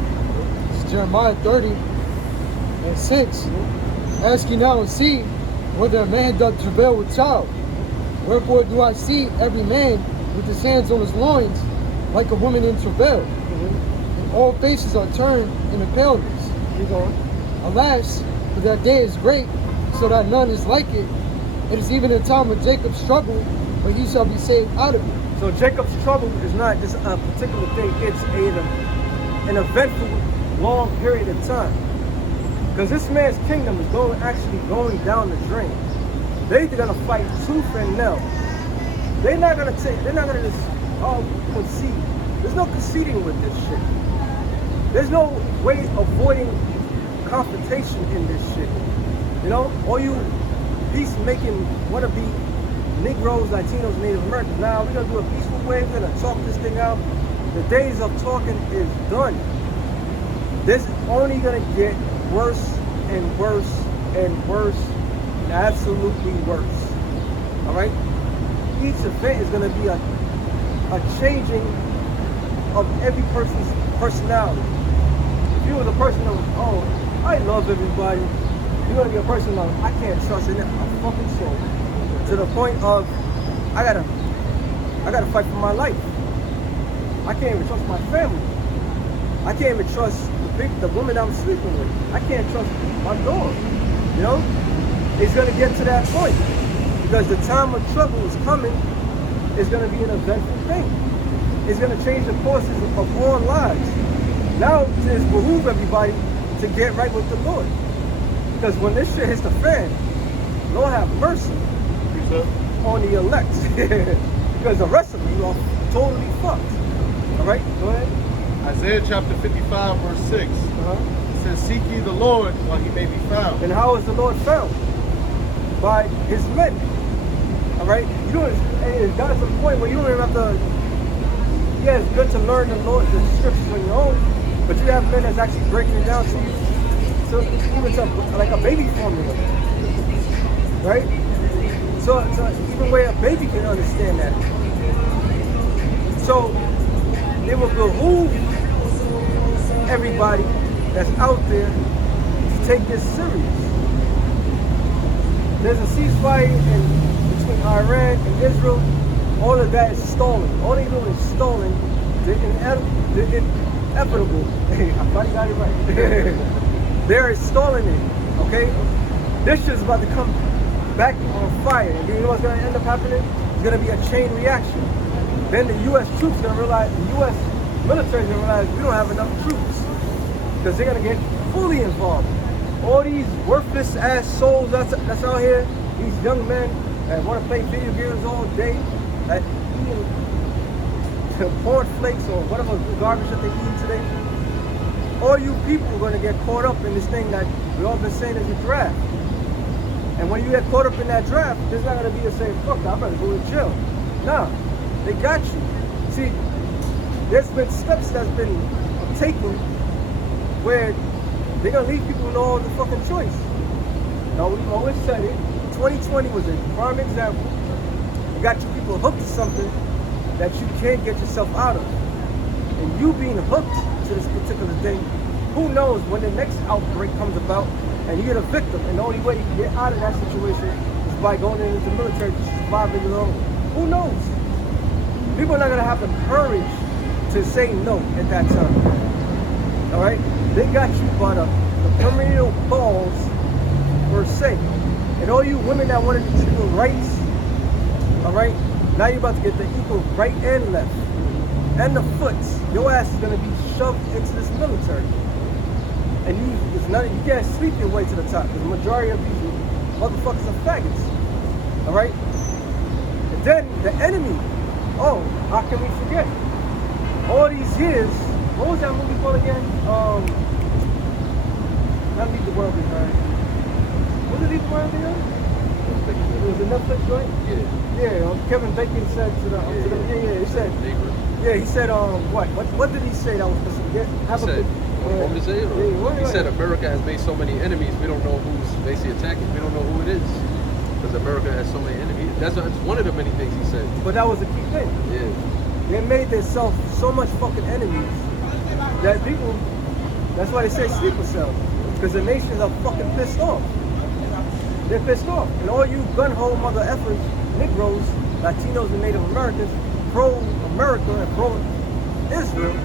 It's Jeremiah 30 and 6. Ask ye now and see whether a man doth travail with child. Wherefore do I see every man with his hands on his loins, like a woman in travail. And all faces are turned into paleness. Keep going. Alas, for that day is great, so that none is like it. It is even a time of Jacob's trouble, but he shall be saved out of it. So Jacob's trouble is not just a particular thing, it's an eventful, long period of time. Because this man's kingdom is actually going down the drain. They're gonna fight tooth and nail. They're not gonna just, concede. There's no conceding with this shit. There's no way avoiding confrontation in this shit. You know, all you peacemaking wannabe Negroes, Latinos, Native Americans, now we're gonna do a peaceful way, we're gonna talk this thing out. The days of talking is done. This is only gonna get worse and worse and worse, and absolutely worse. All right? Each event is gonna be a changing of every person's personality. If you were the person that was, oh, I love everybody, you're gonna be a person like, I can't trust in a fucking soul. To the point of, I gotta fight for my life. I can't even trust my family. I can't even trust the woman I'm sleeping with. I can't trust my dog. You know? It's gonna get to that point. Because the time of trouble is coming. It's gonna be an eventful thing. It's gonna change the courses of all lives. Now it behoove everybody to get right with the Lord. Because when this shit hits the fan, Lord have mercy on the elect. Because the rest of you are totally fucked. Alright, go ahead. Isaiah chapter 55, verse 6. It says, seek ye the Lord while he may be found. And how is the Lord found? by his men. All right, you don't. It got to the point where you don't even have to. Yeah, it's good to learn the Lord, the scriptures on your own, but you have men that's actually breaking it down to you, so even to like a baby formula, right? So even where a baby can understand that. So it will behoove everybody that's out there to take this serious. There's a ceasefire between Iran and Israel. All of that is stalling. All they doing is stalling the inevitable. Hey, I finally got it right. They're installing it, okay? This shit's about to come back on fire. And you know what's going to end up happening? It's going to be a chain reaction. Then the U.S. troops are going to realize, the U.S. military is going to realize we don't have enough troops. Because they're going to get fully involved. All these worthless ass souls that's out here, these young men that want to play video games all day, that eating corn flakes or whatever garbage that they eat today. All you people are going to get caught up in this thing that we all been saying is a draft. And when you get caught up in that draft, there's not going to be a saying, fuck, I better go to jail. Nah, they got you. See, there's been steps that's been taken where they're going to leave people with no other fucking choice. Now, we've always said it. 2020 was a prime example. You got you people hooked to something that you can't get yourself out of. And you being hooked to this particular thing, who knows when the next outbreak comes about and you get a victim, and the only way you can get out of that situation is by going into the military to survive on your own. Who knows? People are not going to have the courage to say no at that time. All right? They got you by the criminal balls per se. And all you women that wanted equal rights, all right? Now you're about to get the equal right and left. And the foots. Your ass is going to be shoved into this military. And you can't sleep your way to the top. Because the majority of these motherfuckers are faggots. All right? And then the enemy. Oh, how can we forget? All these years, what was that movie called again? Not Leave the World Behind. Was it Leave the World Behind? It was a Netflix joint? Yeah, Kevin Bacon said to the he said, he said, what did he say that was supposed to get? He said America has made so many enemies, we don't know who's basically attacking. We don't know who it is. Because America has so many enemies. That's one of the many things he said. But that was a key thing. Yeah. They made themselves so much fucking enemies that people, that's why they say sleeper cells. Because the nations are fucking pissed off. They're pissed off. And all you gun-ho mother effers, Negroes, Latinos, and Native Americans, pro-America and pro-Israel,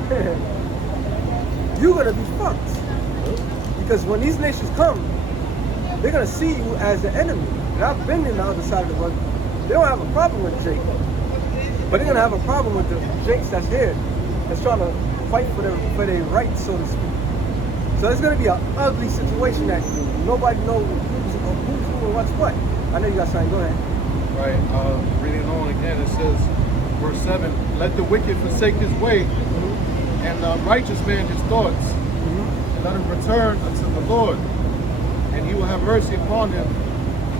you're gonna be fucked. Because when these nations come, they're gonna see you as the enemy. And I've been in the other side of the world. They don't have a problem with Jake. But they're gonna have a problem with the Jakes that's here, that's trying to fight for their rights, so to speak. So it's gonna be an ugly situation that nobody knows who's who and what's what. I know you got something, go ahead. Right, reading on again, it says, verse 7, let the wicked forsake his way, and the righteous man his thoughts, and let him return unto the Lord, and he will have mercy upon him,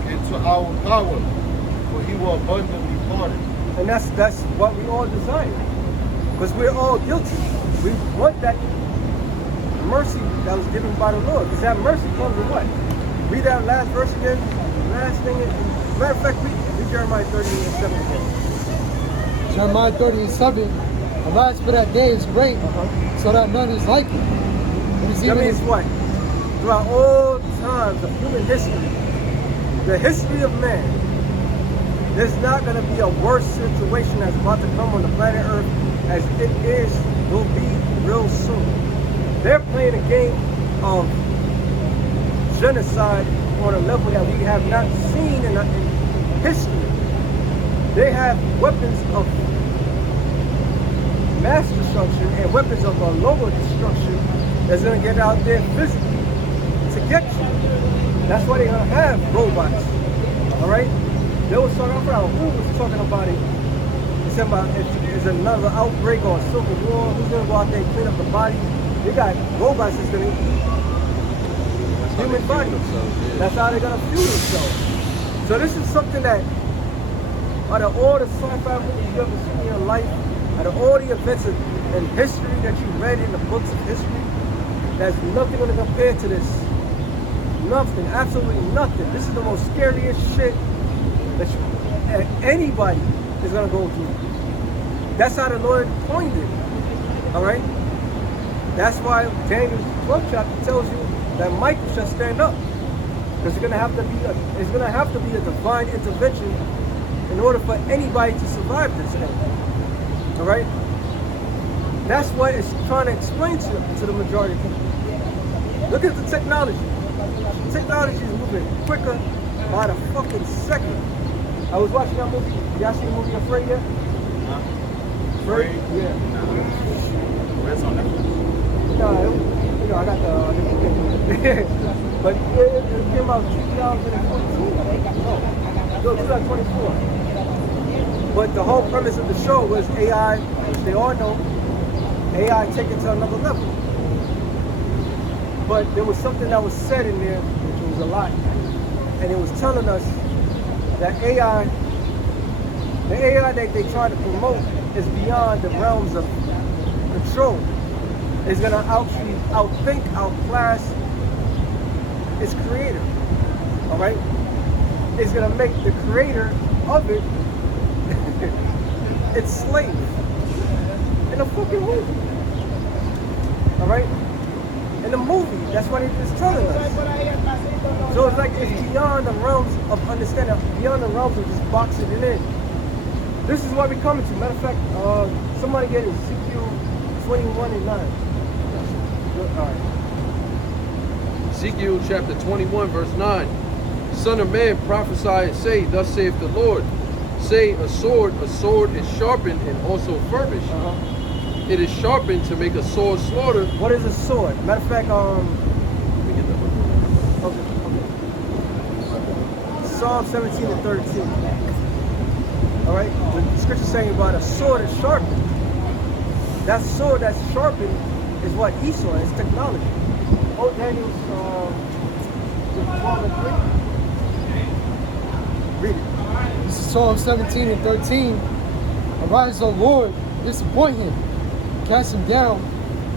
and to our power, for he will abundantly pardon. And that's what we all desire. Because we're all guilty. We want that mercy that was given by the Lord. Because that mercy comes with what? Read that last verse again. Last thing. Matter of fact, read Jeremiah 30:7 again. Jeremiah 30:7. Alas, for that day is great, so that none is like it. That means what? Throughout all times of human history, the history of man, there's not going to be a worse situation that's about to come on the planet Earth as it will be real soon. They're playing a game of genocide on a level that we have not seen in history. They have weapons of mass destruction and weapons of local destruction that's going to get out there physically to get you. That's why they're going to have robots. All right? They was talking about, who was talking about it? He said about if there's another outbreak or a civil war, who's going to go out there and clean up the bodies? They got robots that's going to eat human bodies. That's how they're going to fuel themselves. So this is something that, out of all the sci-fi movies you ever seen in your life, out of all the events in history that you read in the books of history, there's nothing going to compare to this. Nothing, absolutely nothing. This is the most scariest shit that anybody is going to go through. That's how the Lord coined it. All right? That's why Daniel's 12th chapter tells you that Michael shall stand up. Because it's going to have to be a divine intervention in order for anybody to survive this thing. All right? That's what it's trying to explain to the majority of people. Look at the technology. Technology is moving quicker by the fucking second. I was watching that movie. Y'all seen the movie Afraid yet? Afraid? Yeah. That's on Netflix. No, I got the but it came out 2014. No, 2024. But the whole premise of the show was AI, which they all know, AI taken to another level. But there was something that was said in there, which was a lot. And it was telling us that the AI that they try to promote is beyond the realms of control. It's gonna actually outthink, outclass its creator. All right? It's gonna make the creator of it its slave in a fucking movie. All right? In the movie, that's what it's telling us. So it's like it's beyond the realms of understanding, beyond the realms of just boxing it in. This is what we're coming to. Matter of fact, somebody get it, Ezekiel 21 and 9. All right. Ezekiel chapter 21, verse 9. Son of man, prophesy and say, thus saith the Lord. Say, a sword is sharpened and also furbished. It is sharpened to make a sword slaughter. What is a sword? Matter of fact, okay. Psalm 17 and 13. All right, the scripture saying about a sword is sharpened. That sword that's sharpened is what Esau is, technology. Oh, Daniel's 12 and 3. Read it. This is Psalm 17 and 13. Arise, O Lord, disappoint him. Cast him down,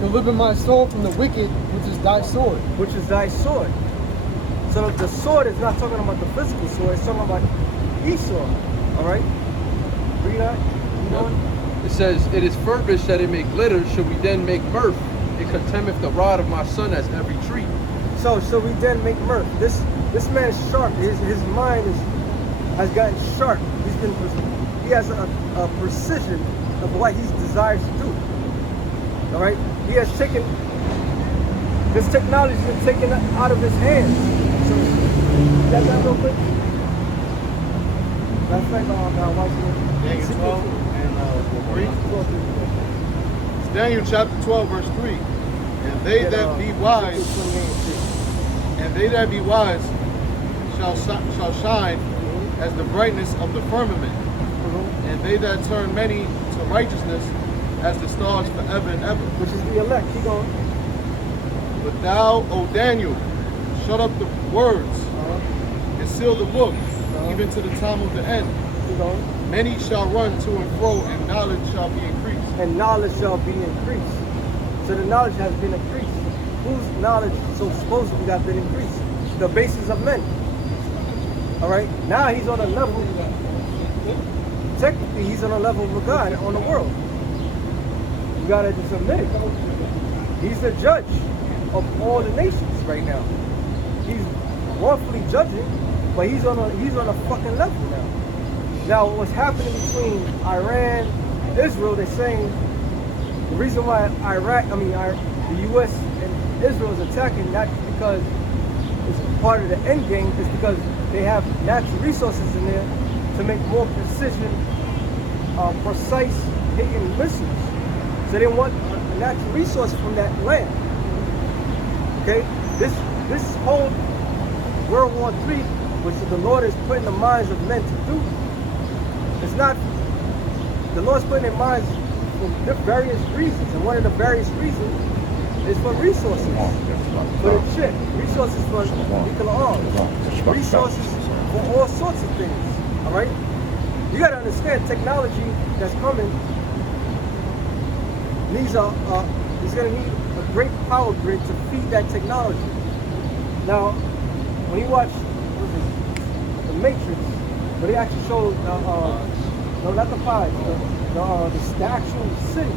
deliver my soul from the wicked, which is thy sword. Which is thy sword. So the sword is not talking about the physical sword, it's talking about Esau. All right? Read that. It says, it is furbished that it may glitter, should we then make mirth? It contemneth the rod of my son as every tree. So we then make mirth. This man is sharp. His mind has gotten sharp. He has a precision of what he desires to do. All right, he has taken this technology has been taken out of his hands. So that real quick. That's like Daniel 12 and 3. It's Daniel chapter 12, verse 3. And they that be wise, shall shine as the brightness of the firmament, and they that turn many to righteousness as the stars forever and ever. Which is the elect. Keep going. But thou, O Daniel, shut up the words and seal the book, even to the time of the end. Keep going. Many shall run to and fro, and knowledge shall be increased. And knowledge shall be increased. So the knowledge has been increased. Whose knowledge so supposedly got been increased? The basis of men. All right. Now he's on a level. Technically, he's on a level of God on the world. You gotta just admit it. He's the judge of all the nations right now. He's wrongfully judging, but he's on a fucking level now. Now, what's happening between Iran, Israel? They're saying the reason why the U.S. and Israel is attacking, not because it's part of the end game, is because they have natural resources in there to make more precise hitting missiles. So they want a natural resource from that land. Okay, this whole World War III, which the Lord is putting in the minds of men to do, it's not. The Lord's putting in minds for various reasons, and one of the various reasons is for resources, for the chip, resources for nuclear arms, resources for all sorts of things. All right? You got to understand technology that's coming needs is going to need a great power grid to feed that technology. Now, when you watch The Matrix, where they actually showed no, not the five, the actual city.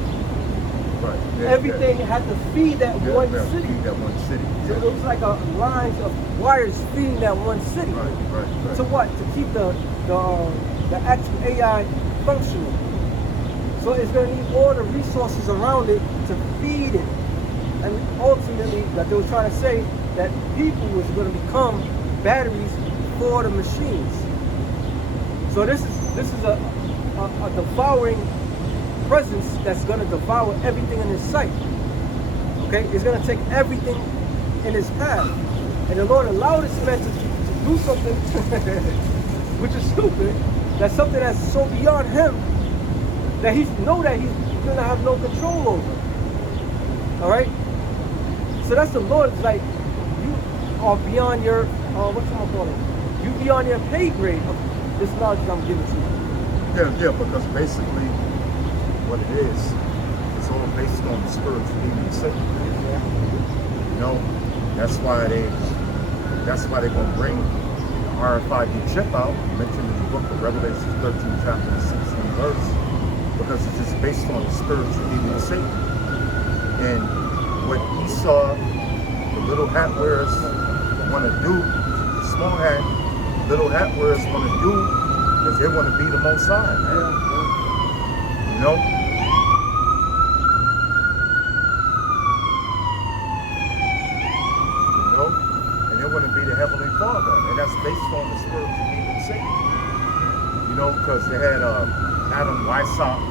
Right. Yeah, Everything had to feed that one yeah, city. feed that one city. So it was like a lines of wires feeding that one city. Right. To what? To keep the actual AI functional. So it's going to need all the resources around it to feed it. And ultimately, that they were trying to say that people was going to become batteries for the machines. So this is a devouring presence that's going to devour everything in its sight. Okay, it's going to take everything in its path. And the Lord allowed this man to do something, which is stupid. That's something that's so beyond him that he's going to have no control over. All right. So that's the Lord's like, you are beyond your what's I'm calling it? You beyond your pay grade of this knowledge that I'm giving to you. Yeah, because basically what it is, it's all based on the spiritual demon Satan. You know, that's why they're gonna bring the RFID chip out, mentioned in the book of Revelation 13 chapter 16 verse, because it's just based on the spiritual demon Satan. And what Esau, the little hat wearers, want to do, the small hat, little hat wearers want to do, is they want to be the Most High, man. You know? You know? And they want to be the Heavenly Father. And that's based on the spiritual demon Satan. You know, because they had Adam Weishaupt,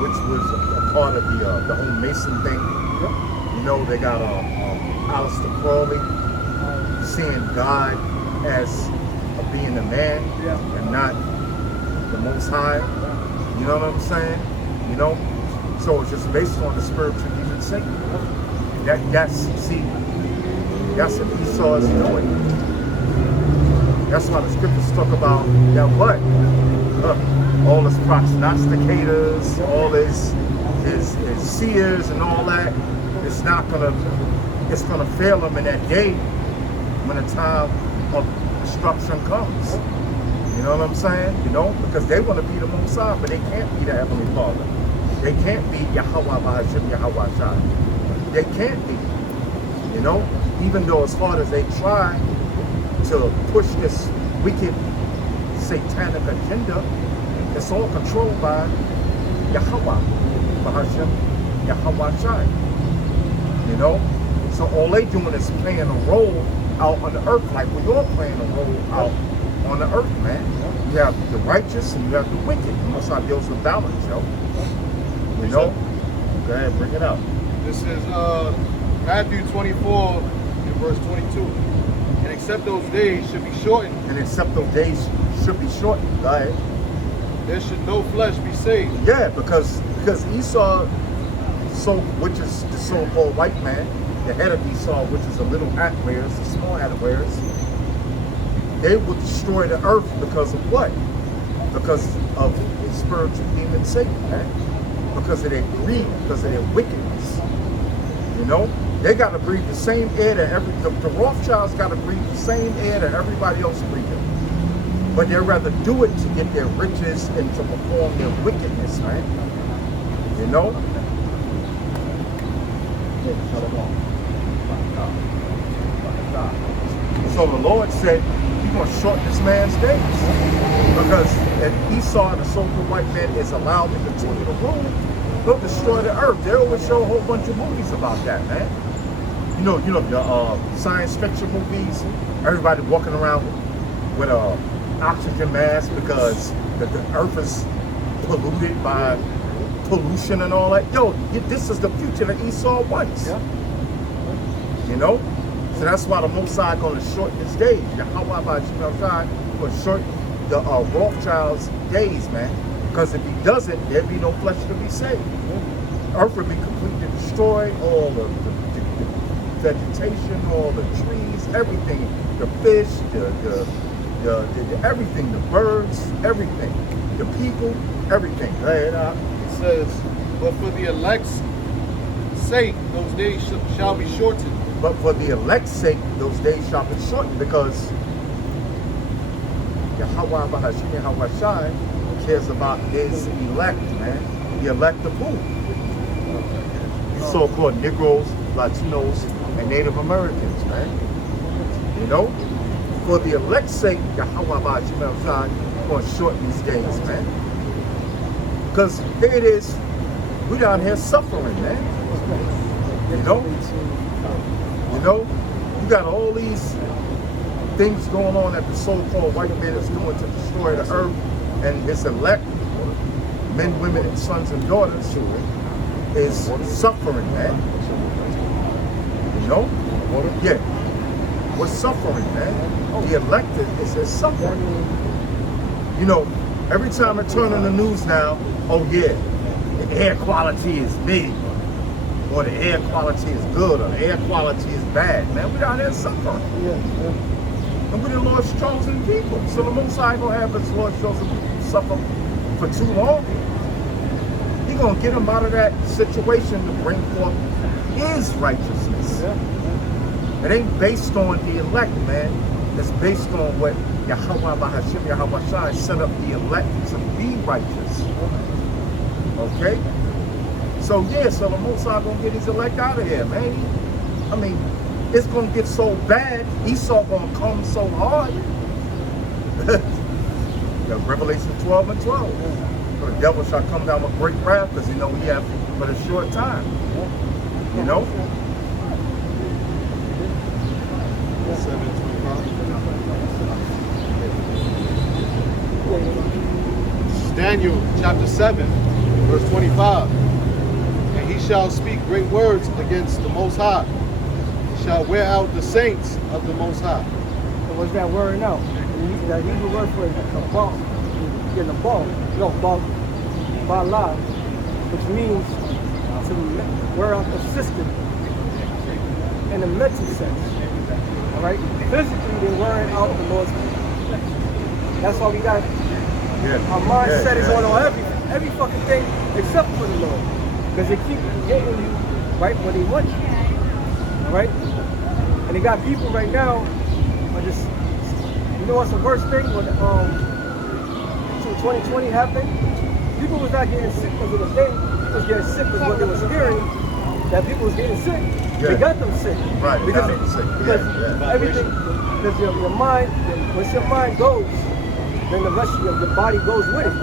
which was a part of the whole Mason thing. You know, they got Aleister Crowley seeing God as being a man and not the Most High. You know what I'm saying? You know, so it's just based on the spiritual demon Satan. That's what Esau is doing. That's why the scriptures talk about that what. All his prognosticators, all his seers and all that, it's gonna fail him in that day when the time of destruction comes. You know what I'm saying? You know, because they want to be the Most High, but they can't be the Heavenly Father. They can't be Yahweh Bahashim, Yahweh Shai. They can't be. You know, even though as hard as they try to push this wicked satanic agenda, it's all controlled by Yahweh, Bahashim, Yahweh Shai. You know? So all they doing is playing a role out on the earth, like we all playing a role out on the earth, man. You have the righteous and you have the wicked. Most High deals with balance, yo. You know? Go ahead, bring it up. This is Matthew 24 and verse 22. And except those days should be shortened. And except those days should be shortened. Go ahead. There should no flesh be saved. Yeah, because Esau, which is the so-called white man, the head of Esau, which is the little hat wearers, the small hat wearers, they will destroy the earth because of what? Because of the spiritual demon Satan, man. Because of their greed, because of their wickedness. You know? They got to breathe the same air that the Rothschilds got to breathe the same air that everybody else breathing. But they'd rather do it to get their riches and to perform their wickedness, man. You know? So the Lord said, He's going to shorten this man's days. Because if Esau, the so-called white man, is allowed to continue to rule, they'll destroy the earth. They always show a whole bunch of movies about that, man. You know the science fiction movies. Everybody walking around with a oxygen mask because the earth is polluted by pollution and all that. Yo, this is the future that Esau wants. Yeah. You know? So that's why the Most High going to shorten his days. Yahweh by Shai will shorten the Rothschild's days, man. Because if he doesn't, there'd be no flesh to be saved. Earth would be completely destroyed, all the vegetation, all the trees, everything the fish, the everything, the birds, everything, the people, everything. Right? It says, but for the elect's sake, those days shall be shortened. But for the elect's sake, those days shall be shortened, because Yahweh Bahashim Yahweh Shai cares about his elect, man. The elect of who? These so-called Negroes, Latinos, and Native Americans, man. You know? For the elect's sake, Yahweh Bahashim Yahweh Shai going to shorten these days, man. Because here it is, we down here suffering, man. You know? You know? You got all these things going on that the so-called white man is doing to destroy the earth and his elect, men, women, and sons and daughters, is suffering, man. You know? Yeah. We're suffering, man. The elected is suffering. You know, every time I turn on the news now, oh yeah, the air quality is big, or the air quality is good, or the air quality is bad, man. We down there suffering. And we're the Lord's chosen people. So the Most High gonna have his Lord's chosen people suffer for too long. He's gonna get them out of that situation to bring forth his righteousness. It ain't based on the elect, man. It's based on what Yahweh Bahashim Yahweh Shai set up the elect to be righteous. Okay? So yeah, so the Most High gonna get his elect out of here, man. I mean, it's gonna get so bad, Esau gonna come so hard. Revelation 12 and 12. For the devil shall come down with great wrath, because you know we have but a short time. You know? Daniel chapter 7, verse 25. And he shall speak great words against the Most High. He shall wear out the saints of the Most High. So what's that word now? That Hebrew word for a ball, getting a ball, bala, which means to wear out the system in a mental sense. All right? Physically, they're wearing out the Lord's people. That's why we got our mindset is on every fucking thing except for the Lord. Because they keep getting you right where they want you. All right? And they got people right now are just, you know what's the worst thing when 2020 happened? People was not getting sick because of the thing. People was getting sick because what they was hearing, that people was getting sick. They got them sick. Right, because everything, because your mind, once your mind goes, then the rest of your body goes with it.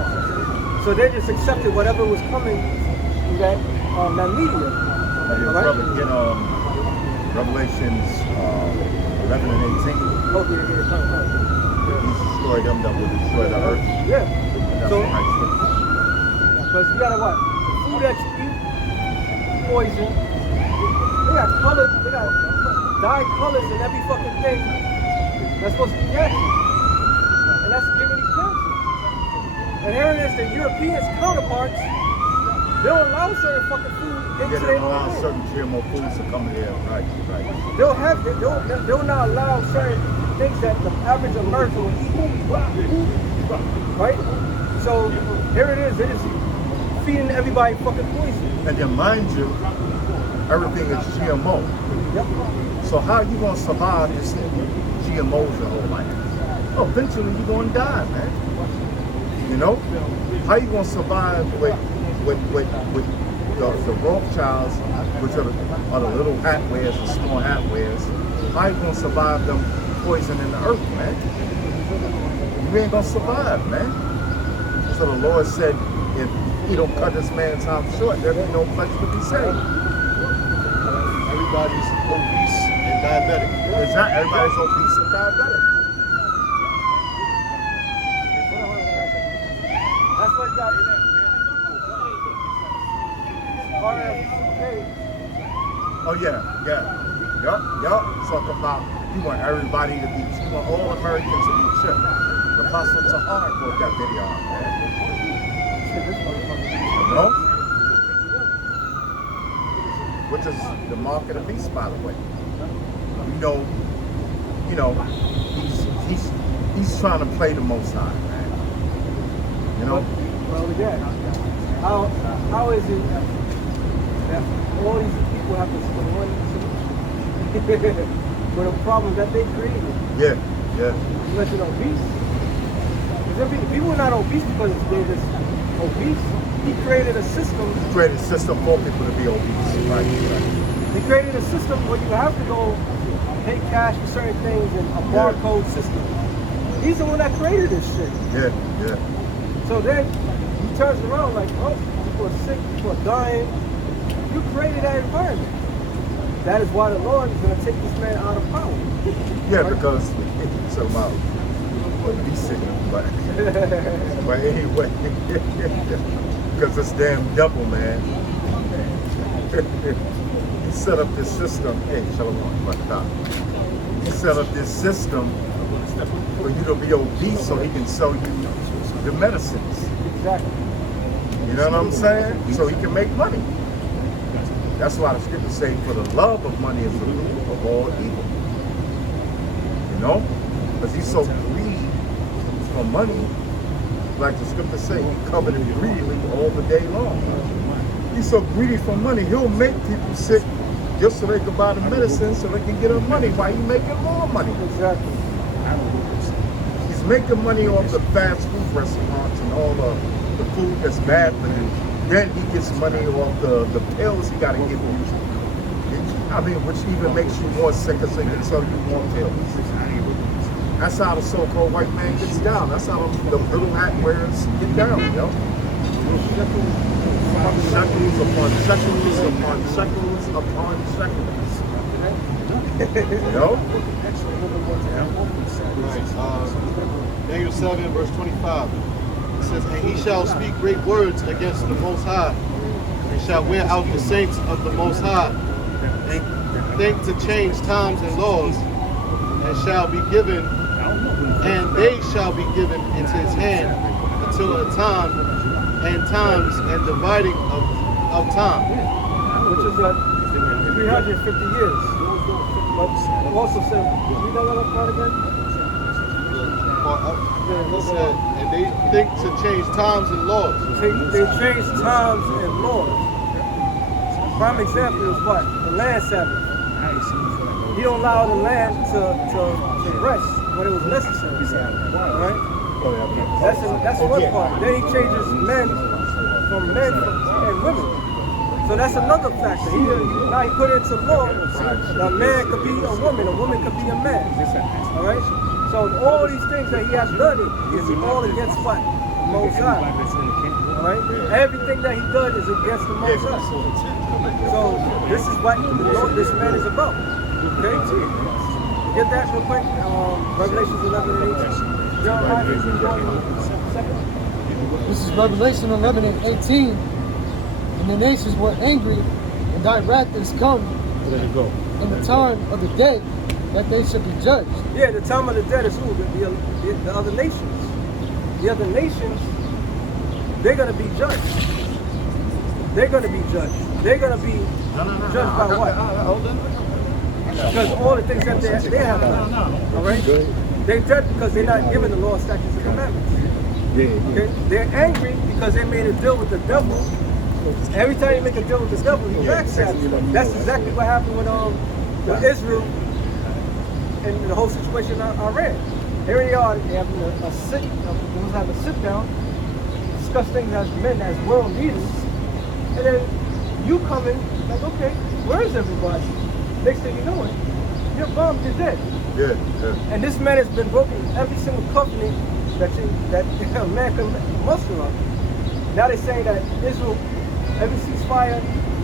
So they just accepted whatever was coming in that media. Right? In Revelations 11 and 18. Oh, yeah. He's destroyed them that will destroy the earth. Yeah. That's So, right. because you gotta what? The food that you eat, poison. They got colors, they got dyed colors in every fucking thing that's supposed to be natural. And that's giving you cancer. And here it is, the Europeans' counterparts, they don't allow certain fucking food into They their don't allow own certain GMO foods to come in here. Right. They'll not allow certain things that the average American will eat. Right? So here it is, they're just feeding everybody fucking poison. And then mind you, everything is GMO. Yep. So how are you gonna survive just eating GMOs your whole life? Oh, eventually you're gonna die, man. You know? How you gonna survive with the Rothschilds, which are the little hat wearers, the small hat wearers? How you gonna survive them poisoning the earth, man? You ain't gonna survive, man. So the Lord said, if he don't cut this man's arm short, there'll be no flesh to be saved. Everybody's obese and diabetic. It's not everybody's obese and diabetic. That's what you got. Oh yeah. Yup. Talk about you want everybody to be, you want all Americans to be chipped. The Apostle Tahar wrote that video on, man. You know? Which is the mark of the beast, by the way. You know, you know, he's trying to play the Most High, man. You know. Well, again, how is it that all these people have to spend one solution for the problems that they created? Yeah. You mentioned obese. People are not obese because they're just obese. He created a system. He created a system for people to be obese. Right. He created a system where you have to go pay cash for certain things and a barcode system. He's the one that created this shit. Yeah. So then he turns around like, oh, people are sick, people are dying. You created that environment. That is why the Lord is going to take this man out of power. Yeah, right? Because it's about obesity, but anyway, because this damn devil, man. He set up this system. Hey, Shalom, he set up this system for you to be obese so he can sell you the medicines. Exactly. You know what I'm saying? So he can make money. That's why the scriptures say, for the love of money is the root of all evil. You know? Because he's so greedy for money, like the scriptures say, he coveted greedily all the day long. He's so greedy for money, he'll make people sick just so they can buy the medicine so they can get him money while he's making more money. Exactly. He's making money off the fast food restaurants and all the food that's bad for you. Then he gets money off the pills he got to give you. I mean, which even makes you more sicker so he can sell you more pills. That's how the so-called white man gets down. That's how the little hat wearers get down, yo. Shekels upon shekels upon shekels upon shekels. Yo? Daniel 7, verse 25. It says, and he shall speak great words against the Most High, and shall wear out the saints of the Most High, and think to change times and laws, and shall be given, and they shall be given into his hand until a time and times and dividing of time. Which is 350 years. But also said, read that other part again? He said, and they think to change times and laws. They change times and laws. Prime example is what? The land Sabbath. He don't allow the land to rest when it was necessary. Right? That's one part. Then he changes men from men and women. So that's another factor. Now he put into law that a man could be a woman could be a man. All right? So all these things that he has done is all against what? The Most High. All right? Everything that he done is against the Most High. So this is what this man is about. Okay? Get that real quick. Revelations 11 and 18. John, if you go second. This is Revelation 11 and 18. And the nations were angry, and thy wrath is come. There you go. In the time of the day, that they should be judged. Yeah, the time of the dead is who? The other nations. The other nations, they're going to be judged. They're going to be judged. They're going to be judged by what? Because all the things that they have done. All right? They're judged because they're not given the law, statutes, and commandments. Okay? They're angry because they made a deal with the devil. Every time you make a deal with the devil, you backstab you. That's exactly what happened with Israel and the whole situation I read. Here they are, they having a sit down, discuss things as men, as world leaders, and then you come in like, okay, where is everybody? Next thing you know it, you're bombed to death. Yeah. And this man has been broken every single covenant that a man can muster on. Now they say that Israel, every ceasefire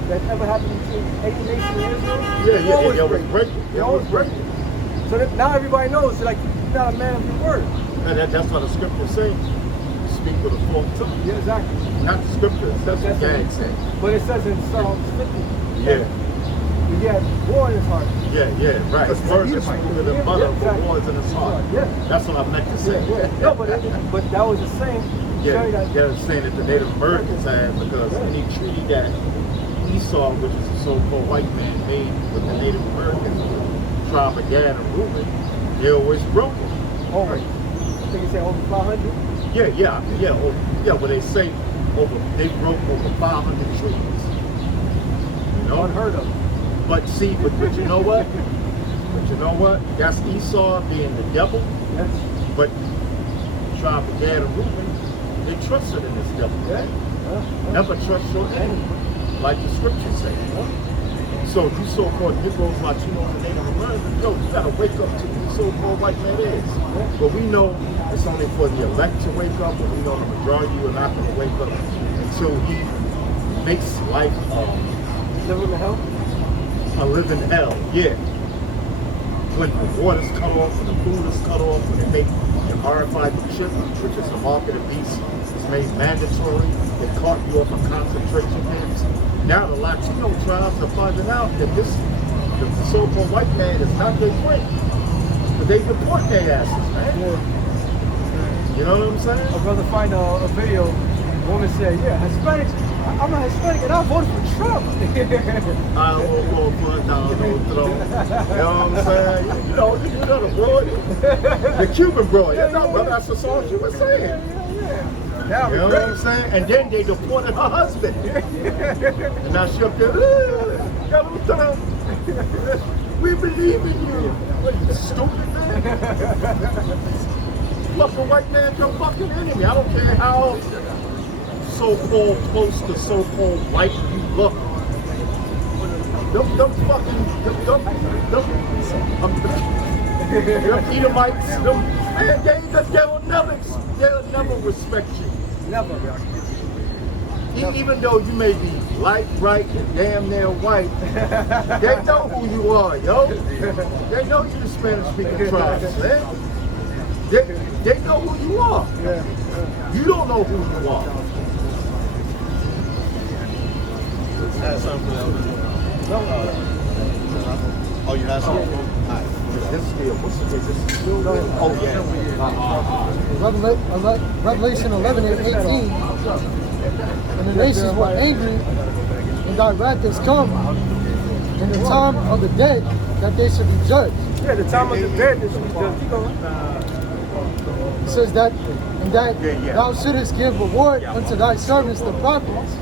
that ever happened between 8 nations and Israel, they always break it. They always break it. So that now everybody knows, like, you're not a man of your word. And that's what the scriptures say. Speak with a full tongue. Yeah, exactly. Not the scriptures, that's what Gang said. But it says in Psalms 50. Yeah. He had war in his heart. Yeah, right. His words are smoother than butter, but wars in his heart. Yeah. That's what I meant to say. No, but that was the same. They're saying that the Native Americans had, because any treaty that Esau, which is a so-called white man, made with the Native Americans, tribe of Gad and Reuben, They always broke them. Oh, I think you said over 500. Yeah. When they say they broke over 500 trees. You know? Unheard of. But see, but you know what? But you know what? That's Esau being the devil. Yes. But tribe of Gad and Reuben, they trusted in this devil. Yeah. Never trust your enemy, like the scriptures say. So you so-called Negroes, Latinos, and Native Americans, yo, you gotta wake up to who so-called white man is. But we know it's only for the elect to wake up, but we know the majority are not gonna wake up until he makes life Living in hell? a living hell. Yeah. When the water's cut off, when the food is cut off, when they make the RFID chip, which is a mark of the beast, is made mandatory. They caught you off of concentration camps. Now the Latino tribes are finding out that the so-called white man is not their friend. But they deport their asses, man. Yeah. You know what I'm saying? I'd rather find a video. A woman said, yeah, Hispanics, I'm a Hispanic and I voted for Trump. I will go for a dollar throne. You know what I'm saying? You know the broad, the Cuban broad. You know, brother, that's the song she was saying. Yeah. You know what I'm saying? And then they deported her husband. And now she up there, we believe in you. What, you stupid man? Fuck a white man, your fucking enemy. I don't care how so-called close to so-called white you look. Them fucking, them Edomites, man, they'll never respect you. Never. Even though you may be light, bright, and damn near white, they know who you are, yo. They know you the Spanish-speaking tribes, man. They know who you are. You don't know who you are. Had something for that. Oh, you had something? Alright. This still, is this still there? Oh, yeah. Revelation 11 and 18. And the nations were angry, and thy wrath is come, in the time of the dead, that they should be judged. Yeah, the time of the dead is just keep going. It says that, and that thou shouldest give reward unto thy servants the prophets,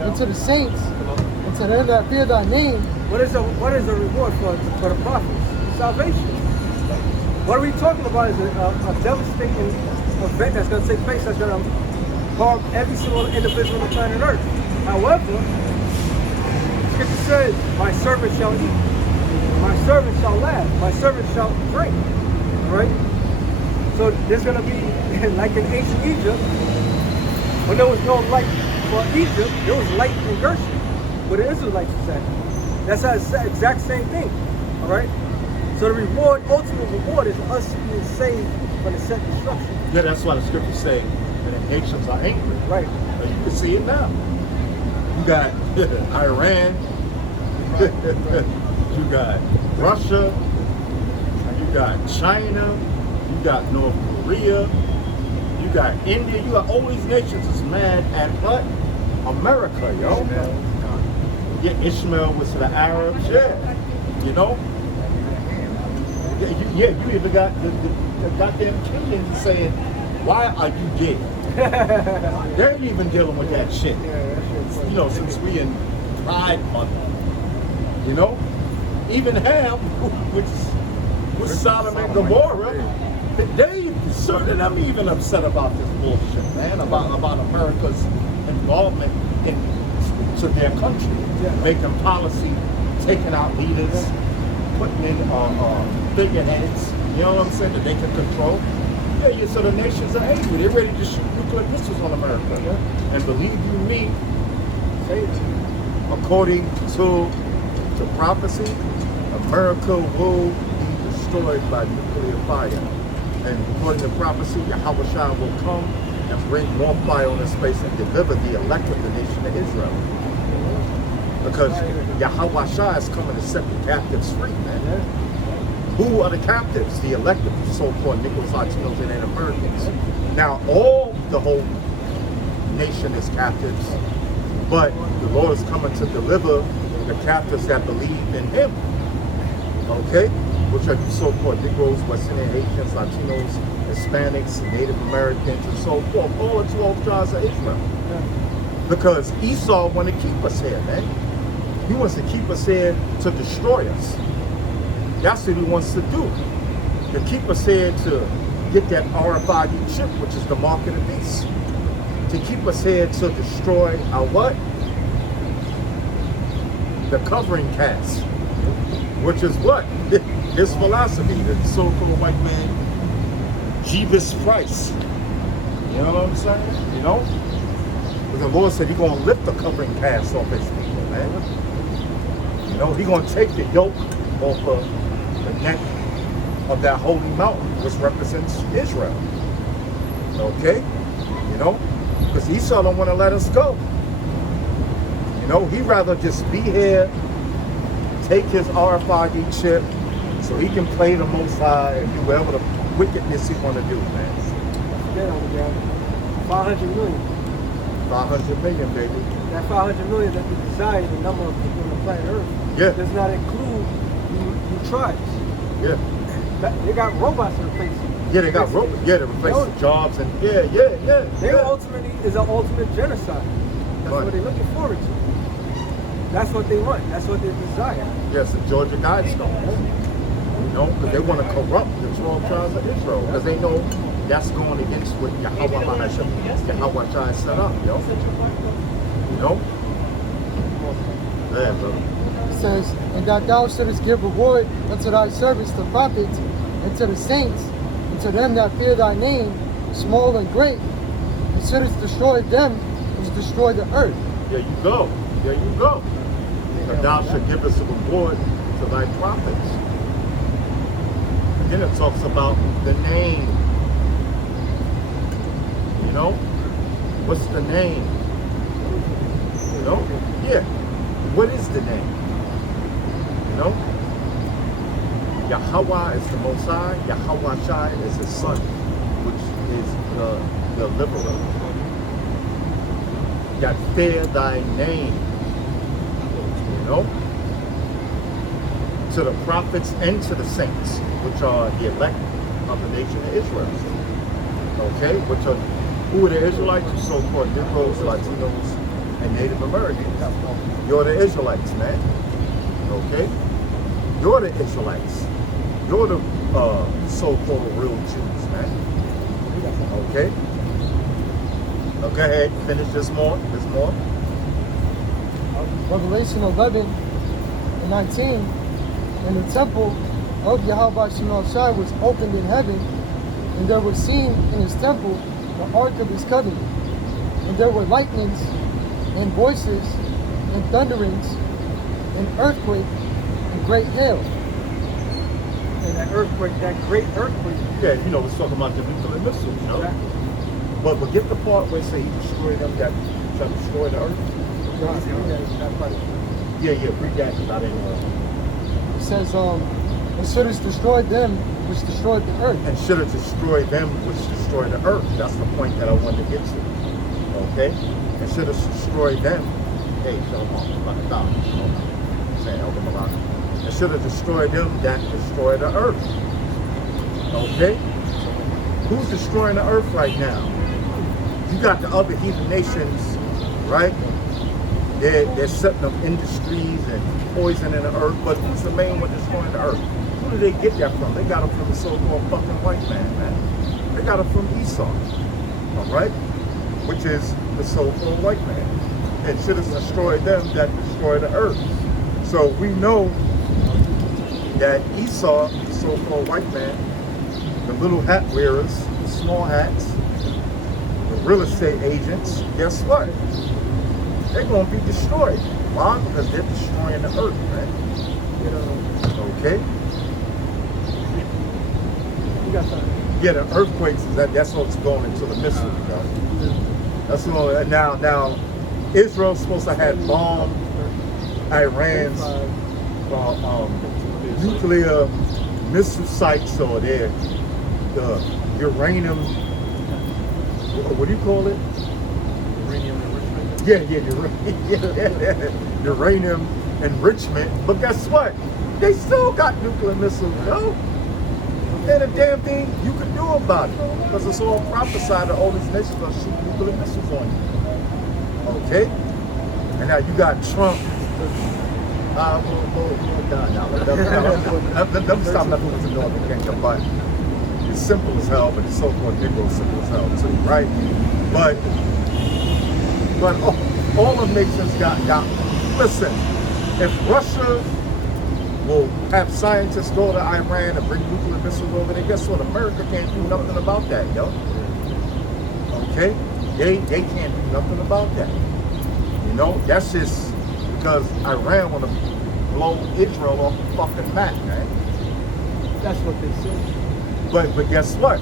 and to the saints, and to them that fear thy name. What is the reward for the prophets? Salvation. What are we talking about is a devastating event that's going to take place that's going to harm every single individual on the planet Earth. However, Scripture says, my servant shall eat, my servant shall laugh, my servant shall drink. Right? So there's going to be, like in ancient Egypt, when there was no light for Egypt, there was light in Gershon, where the Israelites was at. That's the exact same thing. All right? So the reward, ultimate reward, is us being saved from the set destruction. Yeah, that's why the scriptures say that the nations are angry. Right. And you can see it now. You got Iran, you got Russia, you got China, you got North Korea, you got India, you got all these nations is mad at what? America, yo. Yeah, Ishmael was to the Arabs, you know? Yeah, you even got the goddamn Kenyans saying, why are you gay? They ain't even dealing with that shit. You know, since we in Pride Month. You know? Even Ham, which was Sodom and Gomorrah, certain of them even upset about this bullshit, man, about America's involvement to their country, making policy, taking out leaders, putting in figureheads, you know what I'm saying, that they can control. Yeah, so the nations are angry. They're ready to shoot nuclear pistols on America. And believe you me, according to the prophecy, America will be destroyed by nuclear fire. And according to prophecy, Yahweh will come and bring more fire on this space and deliver the elect of the nation of Israel. Because Yahweh is coming to set the captives free, man. Who are the captives? The elected, so-called Negroes, Latinos, and Americans. Now, the whole nation is captives, but the Lord is coming to deliver the captives that believe in Him. Okay? which are so-called Negroes, West Indian, Asians, Latinos, Hispanics, Native Americans, and so forth, all the 12 tribes of Israel. Because Esau want to keep us here, man. He wants to keep us here to destroy us. That's what he wants to do. To keep us here to get that RFID chip, which is the mark of the beast. To keep us here to destroy our what? The covering cast. Which is what? His philosophy, the so-called white man, Jeebus Price. You know what I'm saying? You know? But the Lord said he's going to lift the covering cast off his people, man. You know, he's going to take the yoke off of the neck of that holy mountain, which represents Israel. Okay? You know? Because Esau don't want to let us go. You know, he'd rather just be here, take his RFID chip, so he can play the Most High and do whatever the wickedness he want to do, man. Forget all that. 500 million. 500 million, baby. That 500 million that we desire, the number of people on the planet Earth, does not include you tribes. Yeah. They got robots to replace you. Yeah, they got robots. Yeah, to replace the jobs and They ultimately is an ultimate genocide. That's what they're looking forward to. That's what they want. That's what they desire. Yes, the Georgia Guidestones. You know, because they want to corrupt the 12 tribes of Israel. Because they know that's going against what Yahweh Shai set up, yo. You know? Yeah, bro. It says, and that thou shouldest give reward unto thy servants, the prophets, and to the saints, and to them that fear thy name, small and great, and shouldest destroy them which destroy the earth. There you go. There you go. And thou should give us a reward to thy prophets. Then it talks about the name. You know? What's the name? You know? Yeah. What is the name? You know? Yahweh is the Most High. Yahweh Shai is his son, which is the deliverer. That fear thy name. You know? To the prophets and to the saints, which are the elect of the nation of Israel. Okay? Which are, who are the Israelites? The so-called Negroes, Latinos, and Native Americans. You're the Israelites, man. Okay? You're the Israelites. You're the so-called real Jews, man. Okay? Okay, ahead. Finish this more. Revelation 11 and 19. And the temple of Yahweh Shai was opened in heaven, and there was seen in his temple the ark of his covenant. And there were lightnings, and voices, and thunderings, and earthquake, and great hail. And that earthquake, that great earthquake. Yeah, you know, it's talking about the nuclear missiles, you know? Exactly. But get the part where it say he destroyed them, that trying to destroy the earth? Yeah, read that, because I didn't know. It says, and should have destroyed them which destroyed the earth. And should have destroyed them which destroyed the earth. That's the point that I wanted to get to. Okay? And should have destroyed them. Hey, shalom, and should have destroyed them that destroyed the earth. Okay? Who's destroying the earth right now? You got the other heathen nations, right? They're setting up industries and poisoning the earth, but who's the main one destroying the earth? Who do they get that from? They got it from the so-called fucking white man. They got it from Esau, all right? Which is the so-called white man. And should have destroyed them that destroyed the earth. So we know that Esau, the so-called white man, the little hat wearers, the small hats, the real estate agents, guess what? They're going to be destroyed. Why? Because they're destroying the earth, man. Okay? You got something. Yeah, the earthquakes, that's what's going into the missile. That's going now Israel's supposed to have bombed Iran's nuclear missile sites over there. The uranium, what do you call it? Uranium enrichment? Yeah, uranium enrichment. But guess what? They still got nuclear missiles, yo. Ain't a damn thing you can do about it. Because it's all prophesied that all these nations are gonna shoot nuclear missiles on you. Okay? And now you got Trump. Let me stop messing with the Northern Kingdom, but it's simple as hell, but it's so-called Negro simple as hell too, right? But all the nations got listen, if Russia will have scientists go to Iran and bring nuclear missiles over there, guess what? America can't do nothing about that, yo. Okay? They can't do nothing about that. You know, that's just because Iran want to blow Israel off the fucking map, man. That's what they say. But guess what?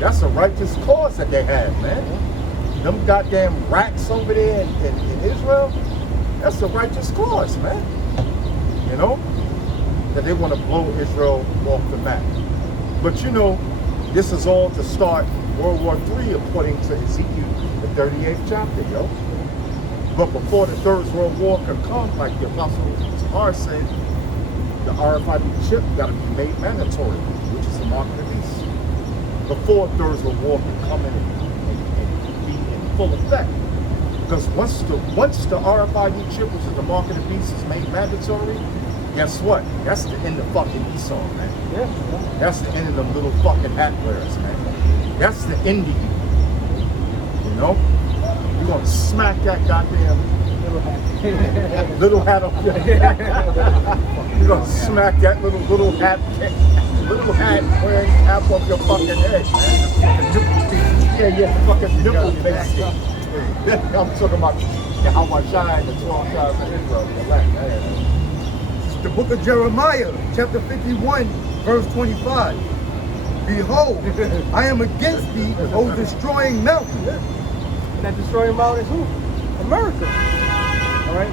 That's a righteous cause that they have, man. Them goddamn rats over there in Israel, that's a righteous cause, man. You know? That they want to blow Israel off the map. But you know, this is all to start World War III according to Ezekiel, the 38th chapter, yo. But before the Third World War could come, like the Apostle Paul said, the RFID chip got to be made mandatory, which is the mark of the beast. Before Third World War can come in and be in full effect. Because once the RFID chip, which is the mark of the beast, is made mandatory, guess what? That's the end of fucking Esau, man. Yeah. That's the end of them little fucking hat wearers, man. That's the end of you. You know? You're gonna smack that goddamn little hat off your head. You're gonna smack that little hat wearing cap off your fucking head, man. Yeah, fucking nipple face. I'm talking about how I shine the 12 tribes of Israel. The book of Jeremiah, chapter 51, verse 25. Behold, I am against thee, O destroying mountain. That destroying mountain is who? America. All right.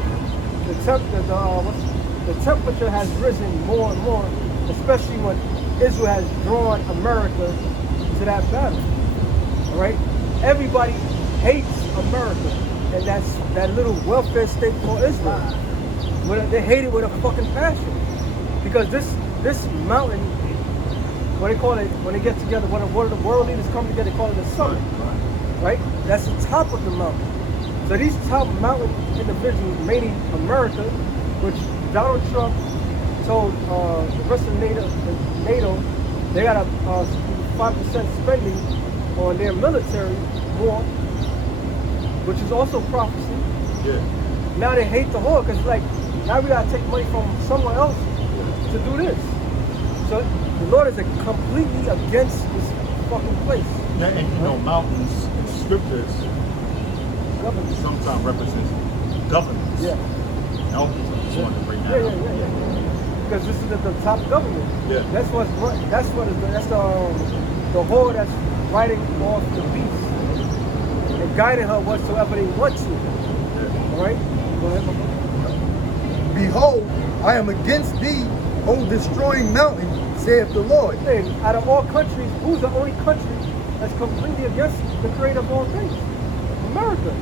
The temperature has risen more and more, especially when Israel has drawn America to that battle. All right. Everybody hates America, and that's that little welfare state called Israel. They hate it with a fucking passion, because this mountain, what they call it when they get together, when one of the world leaders come together, they call it the summit. Right? That's the top of the mountain. So these top mountain individuals, mainly America, which Donald Trump told the rest of NATO, they got a 5% spending on their military war, which is also prophecy. Yeah. Now they hate the whore because like now we gotta take money from someone else to do this. So the Lord is completely against this fucking place. And you know, mountains in scriptures Government. sometimes represents governments. Yeah. Mountains, I just wanted to bring that up. Yeah. Because this is the top government. Yeah. That's the whore that's riding off the beast and guiding her whatsoever they want to. Yeah. All right. Go ahead, my brother. Behold, I am against thee, O destroying mountain, saith the Lord. And out of all countries, who's the only country that's completely against the creator of all things? America,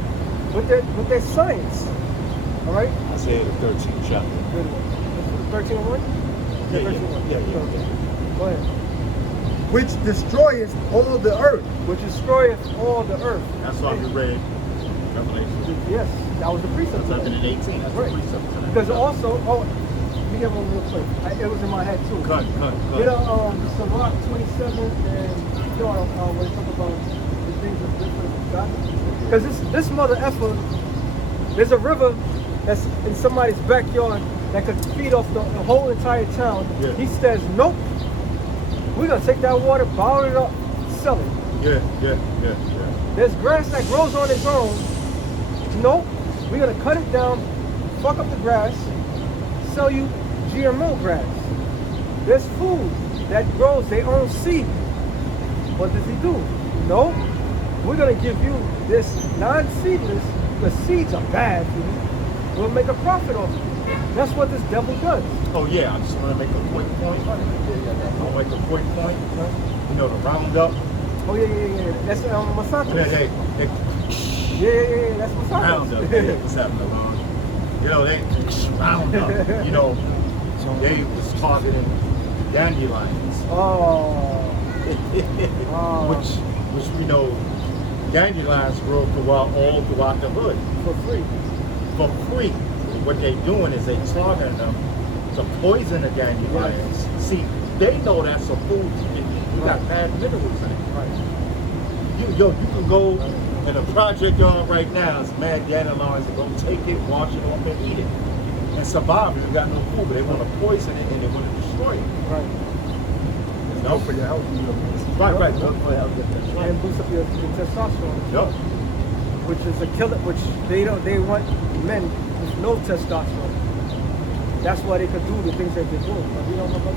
with their science. All right. Isaiah the 13th chapter. 13:1. Yeah. Go ahead. Which destroyeth all the earth. Which destroyeth all the earth. That's why we read Revelation. Yes, that was the precept. 17:18. That's Right. the precept. Because also, let me get one real quick. It was in my head too. Cut. You know, Sirach 27 and you know when they talk about the things of different God. Because this mother effer, there's a river that's in somebody's backyard that could feed off the whole entire town. Yeah. He says, nope. We're gonna take that water, bottle it up, sell it. Yeah. There's grass that grows on its own. Nope. We're gonna cut it down, fuck up the grass, sell you GMO grass. There's food that grows their own seed. What does he do? No. We're gonna give you this non-seedless. The seeds are bad for you. We'll make a profit off it. That's what this devil does. Oh yeah, I just want to make a quick point. I'll make a quick point. You know, the Roundup. Oh yeah. That's Monsanto. They Yeah. That's Monsanto. Roundup. Yeah, what's happening, Ron? You know, they Roundup. You know, they was targeting dandelions. Which we know dandelions grow all throughout the hood. For free. For free. What they doing is they targeting them to poison the dandelions. See, they know that's a food you can eat. You got bad minerals in it. Right. You can go in a project yard right now, it's mad dandelions are gonna take it, wash it off and eat it. And survive if you got no food, but they want to poison it and they want to destroy it. Right. You know? For your health. Right. And boost up your testosterone. Yup. Which is a killer, which they want men with no testosterone. That's why they could do the things that they're doing. But we don't know about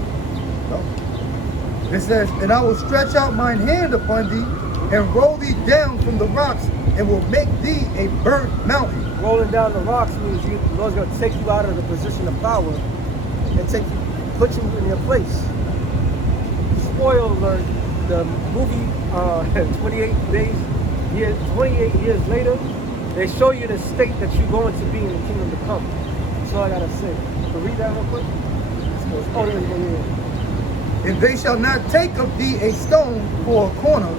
It says, and I will stretch out mine hand upon thee and roll thee down from the rocks and will make thee a burnt mountain. rolling down the rocks means the Lord's going to take you out of the position of power and put you in your place. Spoiler alert, the movie 28 years later, they show you the state that you're going to be in the kingdom to come. That's all I gotta say. So read that real quick. Oh, yeah. And they shall not take of thee a stone for a corner,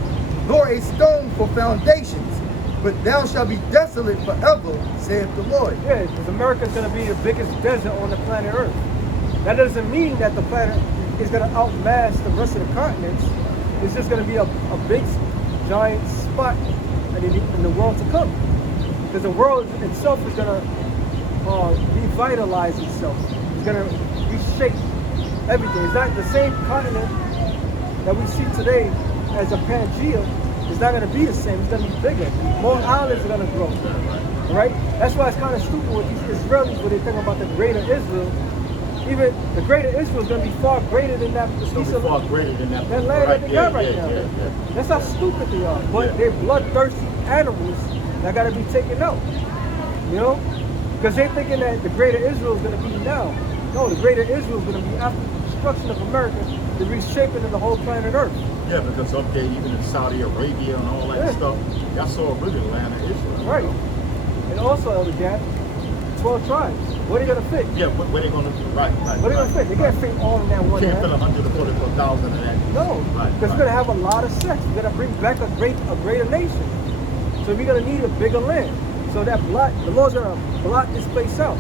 nor a stone for foundations, but thou shalt be desolate forever, saith the Lord. Yeah, because America's going to be the biggest desert on the planet Earth. That doesn't mean that the planet is going to outmass the rest of the continents. It's just going to be a big, giant spot in the world to come. Because the world itself is going to revitalize itself. It's going to reshape everything. It's not the same continent that we see today as a Pangea. It's not going to be the same. It's going to be bigger. More islands are going to grow. Right? That's why it's kind of stupid with these Israelis when they think about the greater Israel. Even the greater Israel is going to be far greater than that. It's going to be far greater than that. That land that they got right now. That's how stupid they are. But they're bloodthirsty animals that got to be taken out. You know? Because they're thinking that the greater Israel is going to be now. No, the greater Israel is going to be after the destruction of America, the reshaping of the whole planet Earth. Yeah, because up there, even in Saudi Arabia and all that stuff, that's all really the land of Israel. Right. And also, Elder Gap, 12 tribes. Where are they going to fit? Yeah, where they going to do? Right. Where they going to fit? They can't fit all in that one You can't land. fit 100 to put it for 1,000 of that. No, because we're going to have a lot of sex. We're going to bring back a greater nation. So we're going to need a bigger land. So that the Lord's going to blot this place out.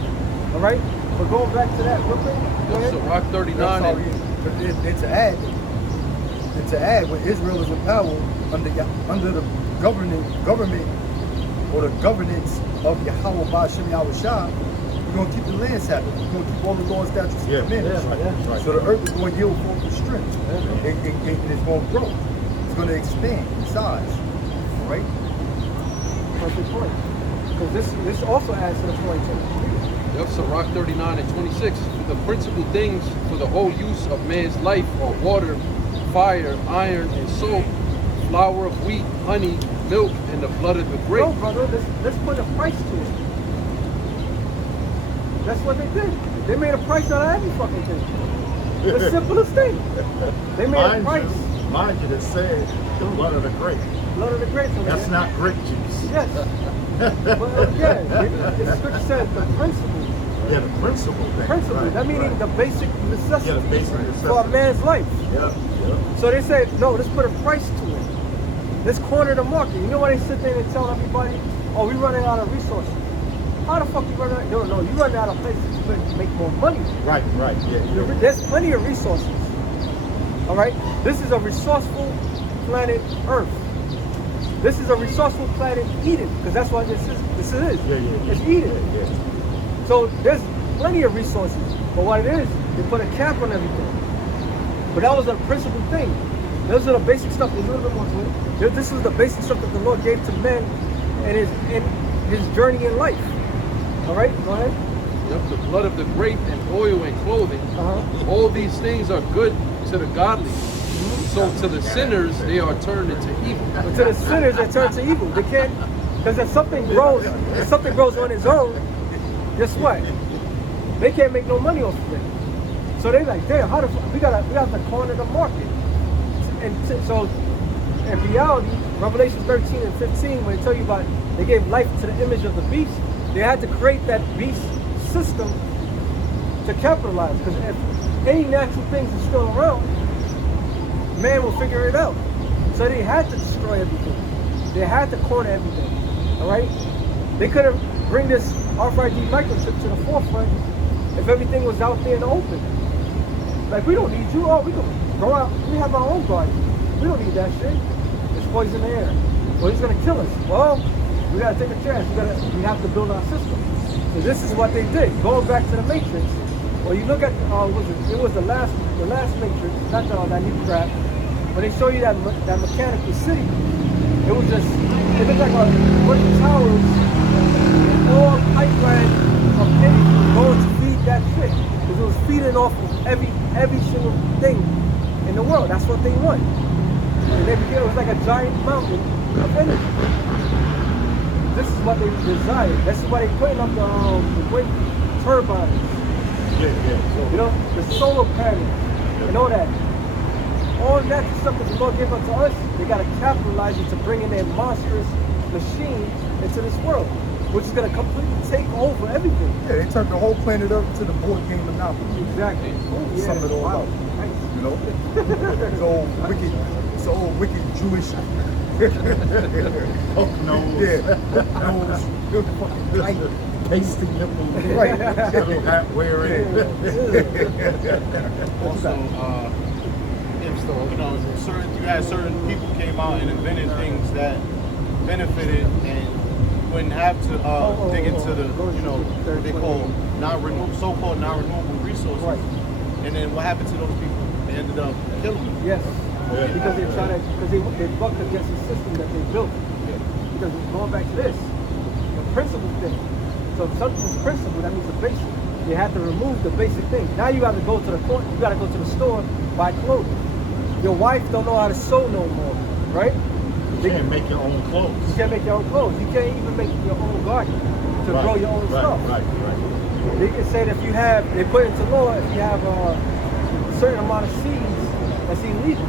All right? But going back to that real quick. Go ahead. So Rock 39. It's to add. And to add, when Israel is in power under the government or the governance of Yahweh Ba'Shem Yahushua, we're going to keep the land Sabbath. We're going to keep all the laws, statutes, and commandments. Right. So the earth is going to yield forth the strength. And it's going to grow. It's going to expand in size. Right? Perfect point. Because this also adds to the point too. Yep, so Rock 39 and 26. The principal things for the whole use of man's life are water, fire, iron, and soap, flour of wheat, honey, milk, and the blood of the grape. No, brother, let's put a price to it. That's what they did. They made a price out of every fucking thing. The simplest thing. They made a price. Mind you, that said the blood of the grape. Blood of the grape. That's not grape juice. Yes. But again, the scripture said the principle. Yeah, the principle thing. Principle. Right, That meaning right. the basic necessity Yeah, the basic necessity. for a man's life. Yeah. So they said, no, let's put a price to it. Let's corner the market. You know why they sit there and tell everybody, oh, we're running out of resources. How the fuck you running out? No, you're running out of places to make more money. Right, yeah. There's plenty of resources. All right? This is a resourceful planet Earth. This is a resourceful planet Eden, because that's what this is. Yeah. It's Eden. Yeah. So there's plenty of resources. But what it is, they put a cap on everything. But that was a principal thing. Those are the basic stuff. There's a little bit more to it. This was the basic stuff that the Lord gave to men in his journey in life. All right, go ahead. Yep, the blood of the grape and oil and clothing. All these things are good to the godly. So to the sinners, they are turned into evil. But to the sinners, they turn to evil. They can't, because if something grows on its own, guess what? They can't make no money off of it. So they're like, damn, we have to corner the market. And so in reality, Revelation 13 and 15, when they tell you about they gave life to the image of the beast, they had to create that beast system to capitalize. Because if any natural things are still around, man will figure it out. So they had to destroy everything. They had to corner everything. All right? They couldn't bring this RFID microchip to the forefront if everything was out there in the open. Like, we don't need you. Oh, we can go out. We have our own garden. We don't need that shit. There's poison in the air. Well, he's gonna kill us. Well, we gotta take a chance. We have to build our system. So this is what they did. Going back to the Matrix. Well, you look at it was the last Matrix, not that new crap. When they show you that mechanical city, it was just, it looked like a bunch of towers and all pipeline of energy going to feed that shit. Because it was feeding off of every single thing in the world. That's what they want. And it was like a giant mountain of energy. This is what they desire. This is why they're putting up the wind turbines. You know, the solar panels and all that. All that stuff that the Lord gave unto us, they got to capitalize it to bring in their monstrous machine into this world, which is going to completely take over everything. Yeah, they turned the whole planet up to the board game Monopoly. Exactly. Yeah. Sum it all up. Nice. You know? It's all wicked Jewish. Hook nose. Yeah. Nose. Fucking tight. Pasty nipple. Right. Little hat wearing. Also, you know, you had certain people came out and invented things that benefited and wouldn't have to dig into the, you know, what they call so-called non-renewable resources. Right. And then what happened to those people? They ended up killing them. Yes. Because they bucked against the system that they built. Because going back to this, the principle thing. So if something's principle, that means the basic. You have to remove the basic thing. Now you got to go to the court. You got to go to the store, buy clothes. Your wife don't know how to sew no more, right? You can't make your own clothes. You can't make your own clothes. You can't even make your own garden to grow your own stuff. Right. They can say that if you have, they put into law, if you have a certain amount of seeds, that's illegal.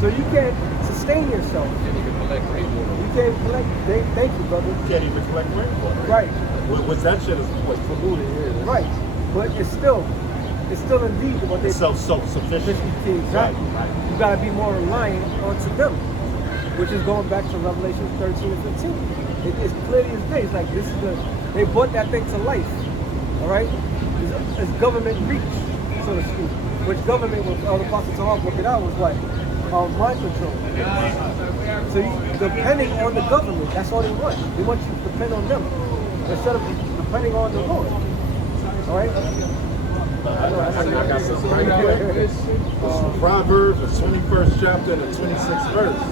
So you can't sustain yourself. You can't even collect rainwater. You can't even collect. Thank you, brother. You can't even collect rainwater. Right. Which that shit is what's polluted here. Right. But it's still indeed what they Self-sufficient. Exactly. Right. You got to be more reliant onto them, which is going back to Revelation 13 and 15. It's clearly as day. It's like this is they brought that thing to life. All right. It's government reach, so to speak. Which government, with the Apostle Tom worked it out, was what? Mind control. So depending on the government, that's all they want. They want you to depend on them instead of depending on the Lord. All right. I got something right here. This is Proverbs, the 21st chapter and the 26th verse.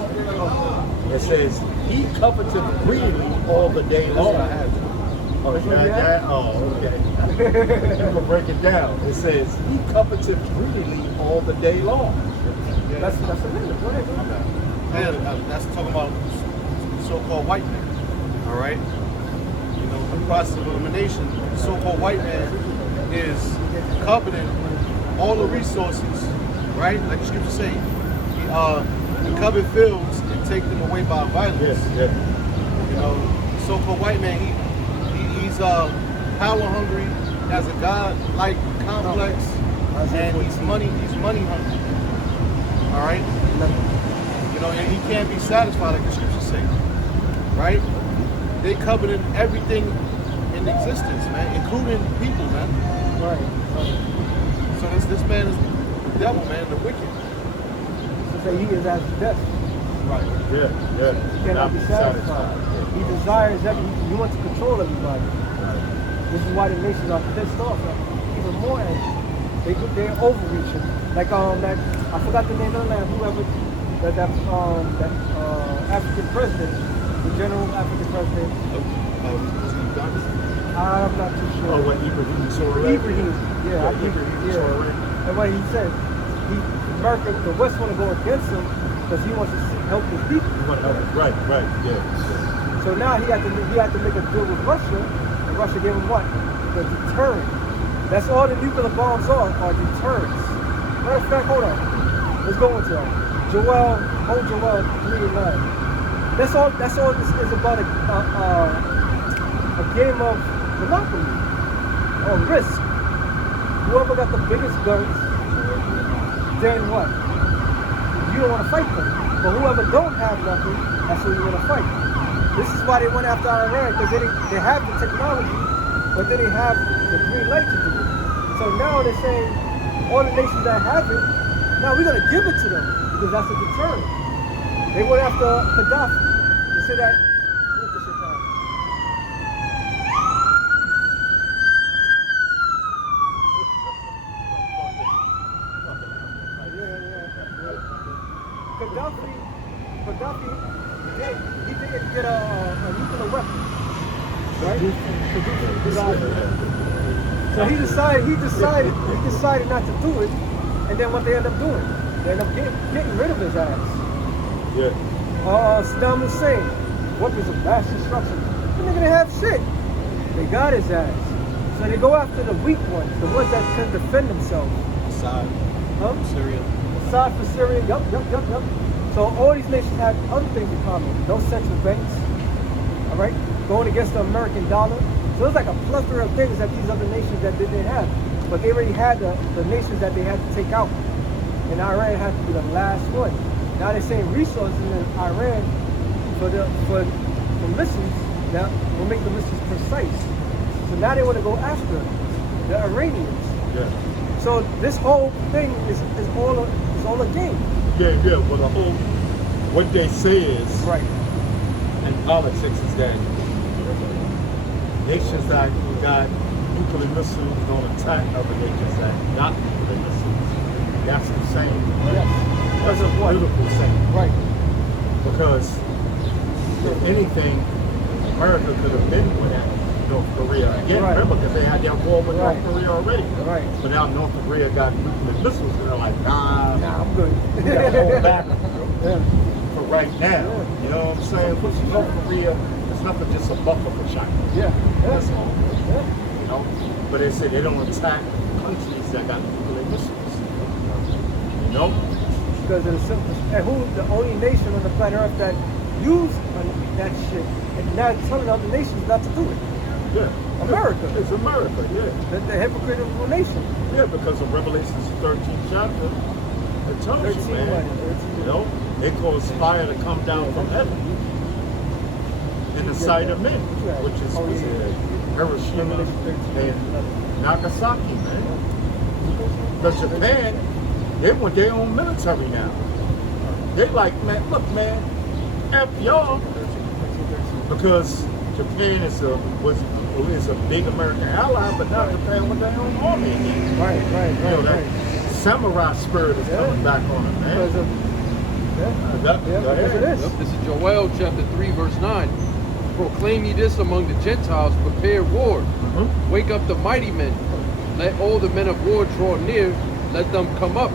It says, "He coveteth greedily all the day long." Oh, you got that? Oh, okay. I'm gonna break it down. It says, "He coveteth greedily all the day long." That's a minute. Go ahead. That's talking about so-called white men. All right. You know, the process of elimination. The so-called white man is coveting all the resources, right? Like the scripture say, he covet fields and take them away by violence. Yeah. You know, the so-called white man, he's power hungry, has a god-like complex, and he's money hungry. All right. You know, and he can't be satisfied, like the scriptures say, right? They coveted everything in existence, man, including people, man. Right. So this man is the devil, man, the wicked. So say he is as death. Right. Yeah. He cannot be satisfied. He desires everything. He wants to control everybody. This is why the nations are pissed off, even more angry. They're overreaching. Like that I forgot the name of the land. Whoever that African president, the general African president. I'm not too sure. Oh, what Ibrahim Traoré? Ibrahim. Yeah, Ibrahim. Yeah. And what he said, America, the West want to go against him because he wants to help his people. Right. Yeah. So now he had to make a deal with Russia, and Russia gave him what? The deterrent. That's all the nuclear bombs are deterrents. Matter of fact, hold on. Let's go into it. Joel 3:9. That's all this is about a game of monopoly or risk. whoever got the biggest guns, then what? You don't want to fight them. But whoever don't have nothing, that's who you want to fight. This is why they went after Iran, because they have the technology, but then they have the green light to do it. So now they're saying, all the nations that have it, now we're going to give it to them, because that's a deterrent. They went after Gaddafi. They said that, what the shit down? Gaddafi, he didn't get a nuclear weapon, right? So he decided not to do it, and then what they end up doing, they end up getting rid of his ass. Yeah. Saddam Hussein, weapons of mass destruction. The nigga didn't have shit. They got his ass. So they go after the weak ones, the ones that can defend themselves. Assad, Syria. Assad for Syria, yup. So all these nations had other things in common. No central banks, all right? Going against the American dollar. So it's like a plethora of things that these other nations that didn't have. But they already had the nations that they had to take out. And Iran had to be the last one. Now they're saying resources in Iran for missiles that will make the missiles precise. So now they want to go after the Iranians. Yeah. So this whole thing is all a game. Yeah. Well, the whole, what they say is, Right. in politics is that nations that got nuclear missiles don't attack other nations that got nuclear missiles. That's the same. Yes. That's a beautiful thing. Right. Because if anything, America could have been with that North Korea. Again, Right. remember, because they had that war with Right. North Korea already. Right. But now North Korea got nuclear missiles, and they're like, nah, Nah, I'm good. we gotta hold back Yeah. for right now. You know what I'm saying? Which North Korea is nothing, just a buffer for China. Yeah. That's all. Yeah. You know? But they say they don't attack countries that got nuclear missiles. You know? Because of the simplest. And who's the only nation on the planet Earth that use that shit and now telling other nations not to do it? Yeah. America. It's America, yeah. The hypocritical nation. Yeah, because of Revelations 13 chapter, it tells 13 you, man. what? 13. You know, it caused fire to come down from heaven in the sight of men, which is Hiroshima and Nagasaki, man. Because Japan, they want their own military now. They like, man, look, man, F y'all. Because Japan is a big American ally, but now Japan with their own army again. Right. You know, that samurai spirit is coming back on them, man. Because of, Go ahead. it is. Yep, this is Joel chapter 3, verse 9. Proclaim ye this among the Gentiles, prepare war. Wake up the mighty men. Let all the men of war draw near. Let them come up.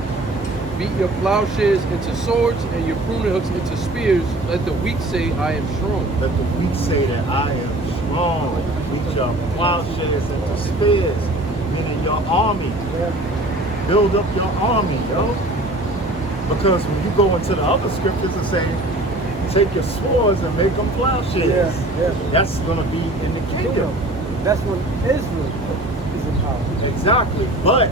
Beat your plowshares into swords and your pruning hooks into spears. Let the weak say, I am strong. Let the weak say that I am strong. Beat your plowshares into spears, meaning your army. Build up your army, yo. Because when you go into the other scriptures and say, take your swords and make them plowshares. Yeah. That's going to be in the kingdom. That's when Israel is in power. Exactly. But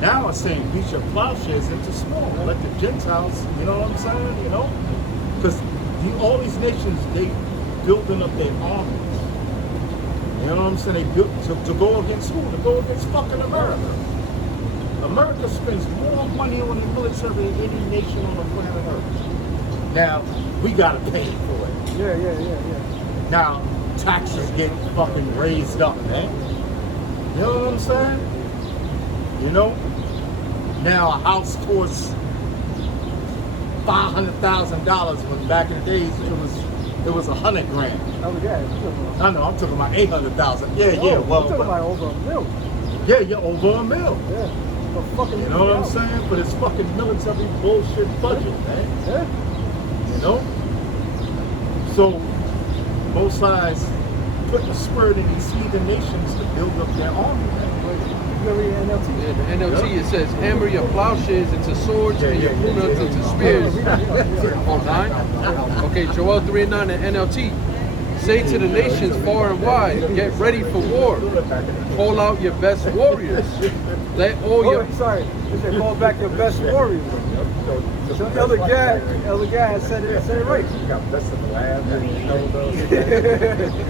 now it's saying beat your plowshares into small. Let the Gentiles, you know what I'm saying? You know? Because all these nations, they building up their armies. You know what I'm saying? They built to go against who? To go against fucking America. America spends more money on the military than any nation on the planet Earth. Now, we gotta pay for it. Yeah. Now, taxes get fucking raised up, man. You know what I'm saying? You know? Now a house costs $500,000 when back in the days it was $100,000. Oh yeah. I know, I'm talking about 800,000. Yeah, Well, well, I'm talking about over $1 million. yeah, over $1 million. Yeah. For fucking, You know what I'm saying? But it's fucking military bullshit budget, man. Yeah. You know? So, both sides putting a spurt in these heathen nations to build up their army, man. You read NLT? Yeah, the NLT, it says, hammer your plowshares into swords and your pruning hooks into spears. On 9? Okay, Joel 3 and 9 and NLT. Say to the nations far and wide, get ready for war. Call out your best warriors. Let all your Sorry. They said call back your best warriors. So Elder Gad said it right. You got best of the lab and you know those.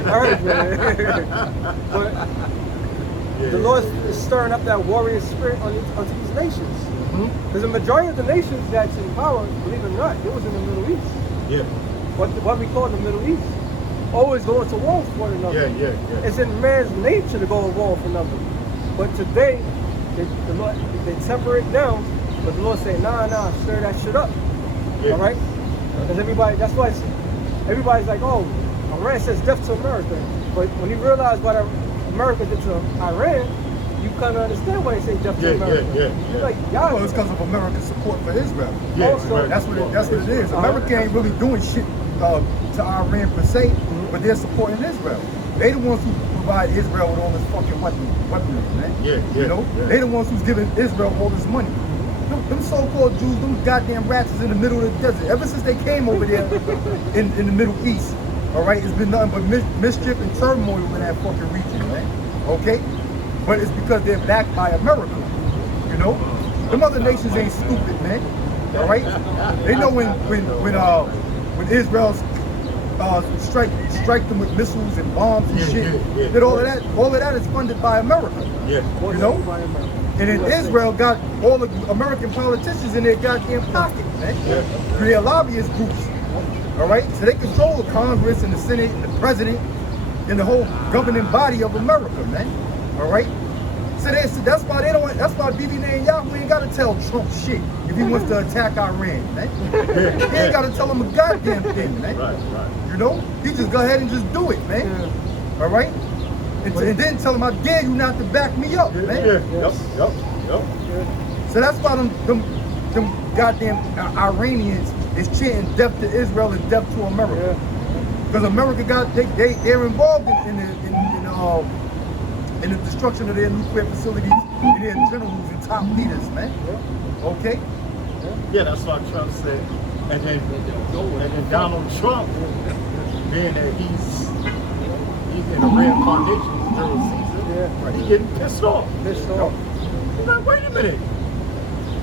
All right, man. But the Lord is stirring up that warrior spirit onto these nations. Because the majority of the nations that's in power, believe it or not, it was in the Middle East. Yeah. What we call the Middle East. Always going to war with one another. Yeah. It's in man's nature to go to war with another. But today, the Lord, they temper it down, but the Lord say, nah, stir that shit up. Yeah. All right? Because that's why everybody's like, oh, Iran says death to America. But when you realize what America did to Iran, you kind of understand why they say death to America. Yeah. You're like, y'all. Well, it's because of America's support for Israel. Yeah, Also, That's what it is. America ain't really doing shit to Iran per se, but they're supporting Israel. They the ones who provide Israel with all this fucking weaponry, man. Yeah. You know, they the ones who's giving Israel all this money. Them so-called Jews, them goddamn rats is in the middle of the desert. Ever since they came over there in the Middle East, all right, it's been nothing but mischief and turmoil in that fucking region, man. Okay, but it's because they're backed by America. You know, them other nations ain't stupid, man. All right, they know when Israel's strike them with missiles and bombs and shit. That all of that is funded by America. Yeah. You know? And then Israel got all the American politicians in their goddamn pocket, man. Their lobbyist groups. All right? So they control the Congress and the Senate and the president and the whole governing body of America, man. All right? So that's why Bibi Netanyahu ain't gotta tell Trump shit if he wants to attack Iran, man. He ain't gotta tell him a goddamn thing, man. Right. You know? He just go ahead and just do it, man. All right? And then tell him I dare you not to back me up, man. Yep. So that's why them goddamn Iranians is chanting death to Israel and death to America. Because America they're involved in the destruction of their nuclear facilities and their generals and top leaders, man. Okay? Yeah, that's what I'm trying to say. And then Donald Trump, being that he's in the reincarnation of Julius Caesar, he getting pissed off. He's like, wait a minute,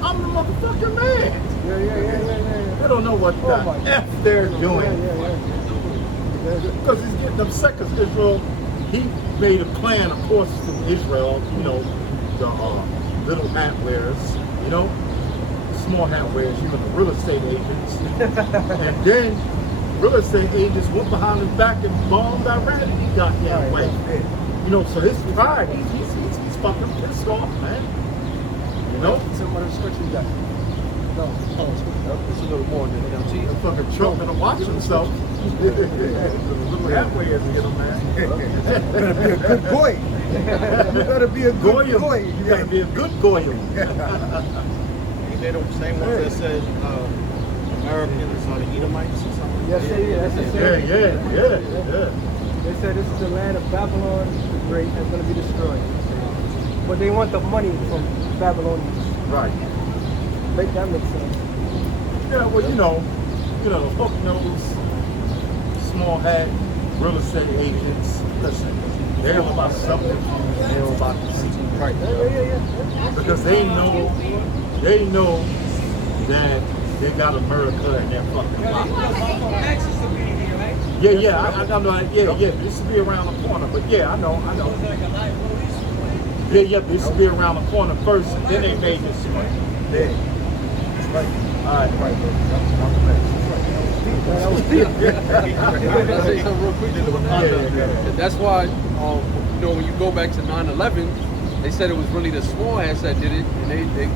I'm the motherfucking man. They don't know what the F they're doing. Because he's getting upset because Israel, he made a plan, of course, from Israel, you know, the little hat wearers, you know, small hat wearers, you know, the real estate agents. And then real estate agents went behind his back and bombed Iran. He got that way. You know, so his pride, he's fucking pissed off, man. You know? What other scripture you got? No. it's a little more than that. He's fucking Trump gonna watch himself. Little hat wearers, you know, man. Better be a good boy. Better be a good boy. You gotta be a good goyim. Ain't they the same ones that said Americans are the Edomites or something? Yes, that's the same. Yeah. They said this is the land of Babylon the Great that's going to be destroyed. But they want the money from Babylonians. Right. Make that make sense. Yeah, well, you know, the hook nose, small hat, real estate agents. Listen, they're all about something. They're all about the city. Right. Yeah. Because they know that they got America in their fucking pocket. Yeah, I know. Yeah. This will be around the corner, but yeah, I know. Yeah, this will be around the corner first, and then they made this one. Yeah. That's right. All right. That was deep. Can I say something real quick? That's why, you know, when you go back to 9/11, they said it was really the small hats that did it, and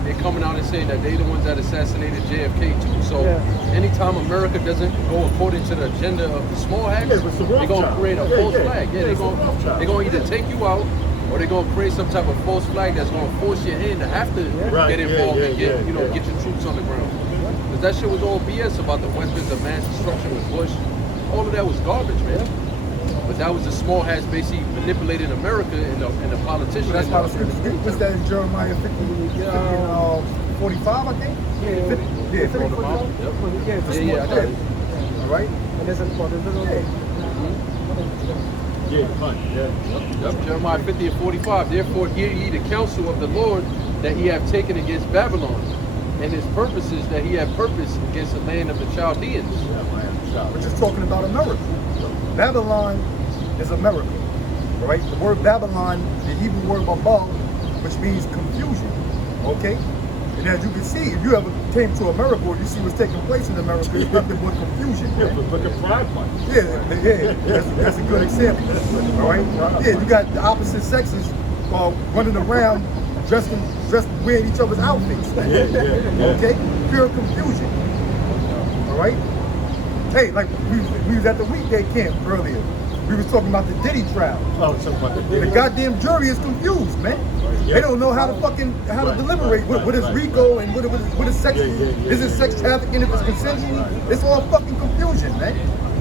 they're coming out and saying that they the ones that assassinated JFK too. So anytime America doesn't go according to the agenda of the small hats, they're gonna create a false flag. Yeah, they're gonna either take you out, or they're gonna create some type of false flag that's gonna force your hand to have to get involved and get your troops on the ground. Because that shit was all BS about the weapons of mass destruction with Bush. All of that was garbage, man. But that was the small hats basically manipulating America and the politicians. That's how the scriptures get. What's that in Jeremiah 45, I think? Yeah, 45. Yeah, I got it. All right? And there's a Yeah, fine. Yeah. Yep, Jeremiah 50 and 45. Therefore, hear ye the counsel of the Lord, that he have taken against Babylon, and his purposes that he have purposed against the land of the Chaldeans. Which is talking about America. Babylon is America, right? The word Babylon, the Hebrew word babal, which means confusion, okay? And as you can see, if you ever came to America or you see what's taking place in America, it's nothing but confusion. Look at Pride Month. Yeah, that's a good example, all right? Yeah, you got the opposite sexes running around dressed wearing each other's outfits, okay? Pure confusion, all right? Hey, like we was at the weekday camp earlier. We was talking about the Diddy trial. Oh, something about The goddamn jury is confused, man. They don't know how to deliberate. What is RICO and what is sex? Is it sex trafficking if it's consensual? It's all fucking confusion, man.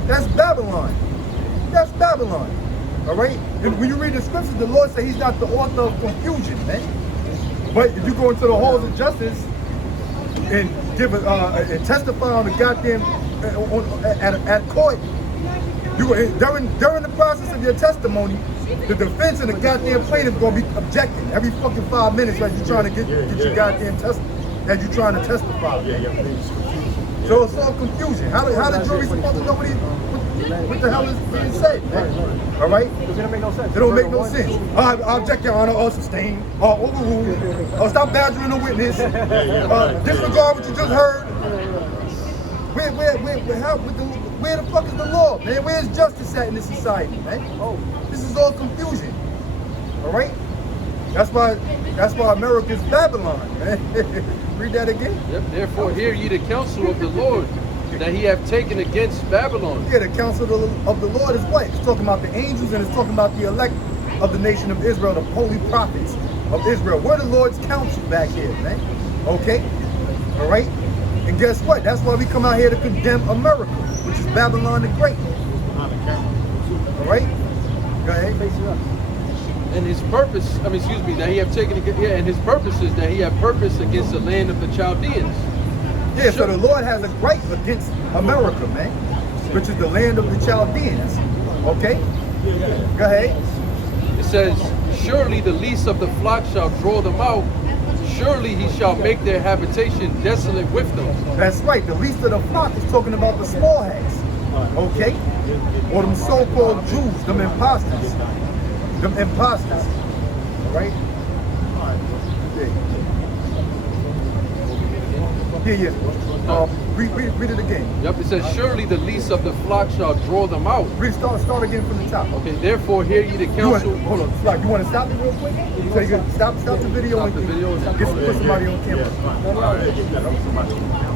That's Babylon. That's Babylon. All right. And when you read the scriptures, the Lord said He's not the author of confusion, man. But if you go into the halls of justice and give and testify on the goddamn at court, during the process of your testimony, the defense and the goddamn plaintiff gonna be objecting every fucking 5 minutes as you're trying to get your goddamn as you're trying to testify. So it's all confusion. How the jury supposed to know what the hell is being said? All right? Because it don't make no sense. It don't make no sense. I object, Your Honor, or sustain, or overrule, or stop badgering a witness, disregard what you just heard. Where the fuck is the law, man? Where's justice at in this society, man? Oh, this is all confusion. All right? That's why America's Babylon, man. Read that again. Yep. Therefore, hear ye the counsel of the Lord that he have taken against Babylon. Yeah, the counsel of the Lord is what? It's talking about the angels and it's talking about the elect of the nation of Israel, the holy prophets of Israel. We're the Lord's counsel back here, man. Okay? All right? And guess what? That's why we come out here to condemn America, which is Babylon the Great. All right? Go ahead. And his purpose, that he have taken, and his purpose is that he have purpose against the land of the Chaldeans. Yeah, so the Lord has a right against America, man, which is the land of the Chaldeans. Okay? Go ahead. It says, surely the least of the flock shall draw them out. Surely he shall make their habitation desolate with them. That's right. The least of the flock is talking about the small hats. Okay? Or them so-called Jews, them imposters. Them imposters. All right? Yeah. Read it again. Yep, it says, surely the least of the flock shall draw them out. Start again from the top. Okay, therefore hear ye the counsel. Hold on, you want to stop it real quick? So you can stop the video Stop the video and put somebody on camera. Yeah,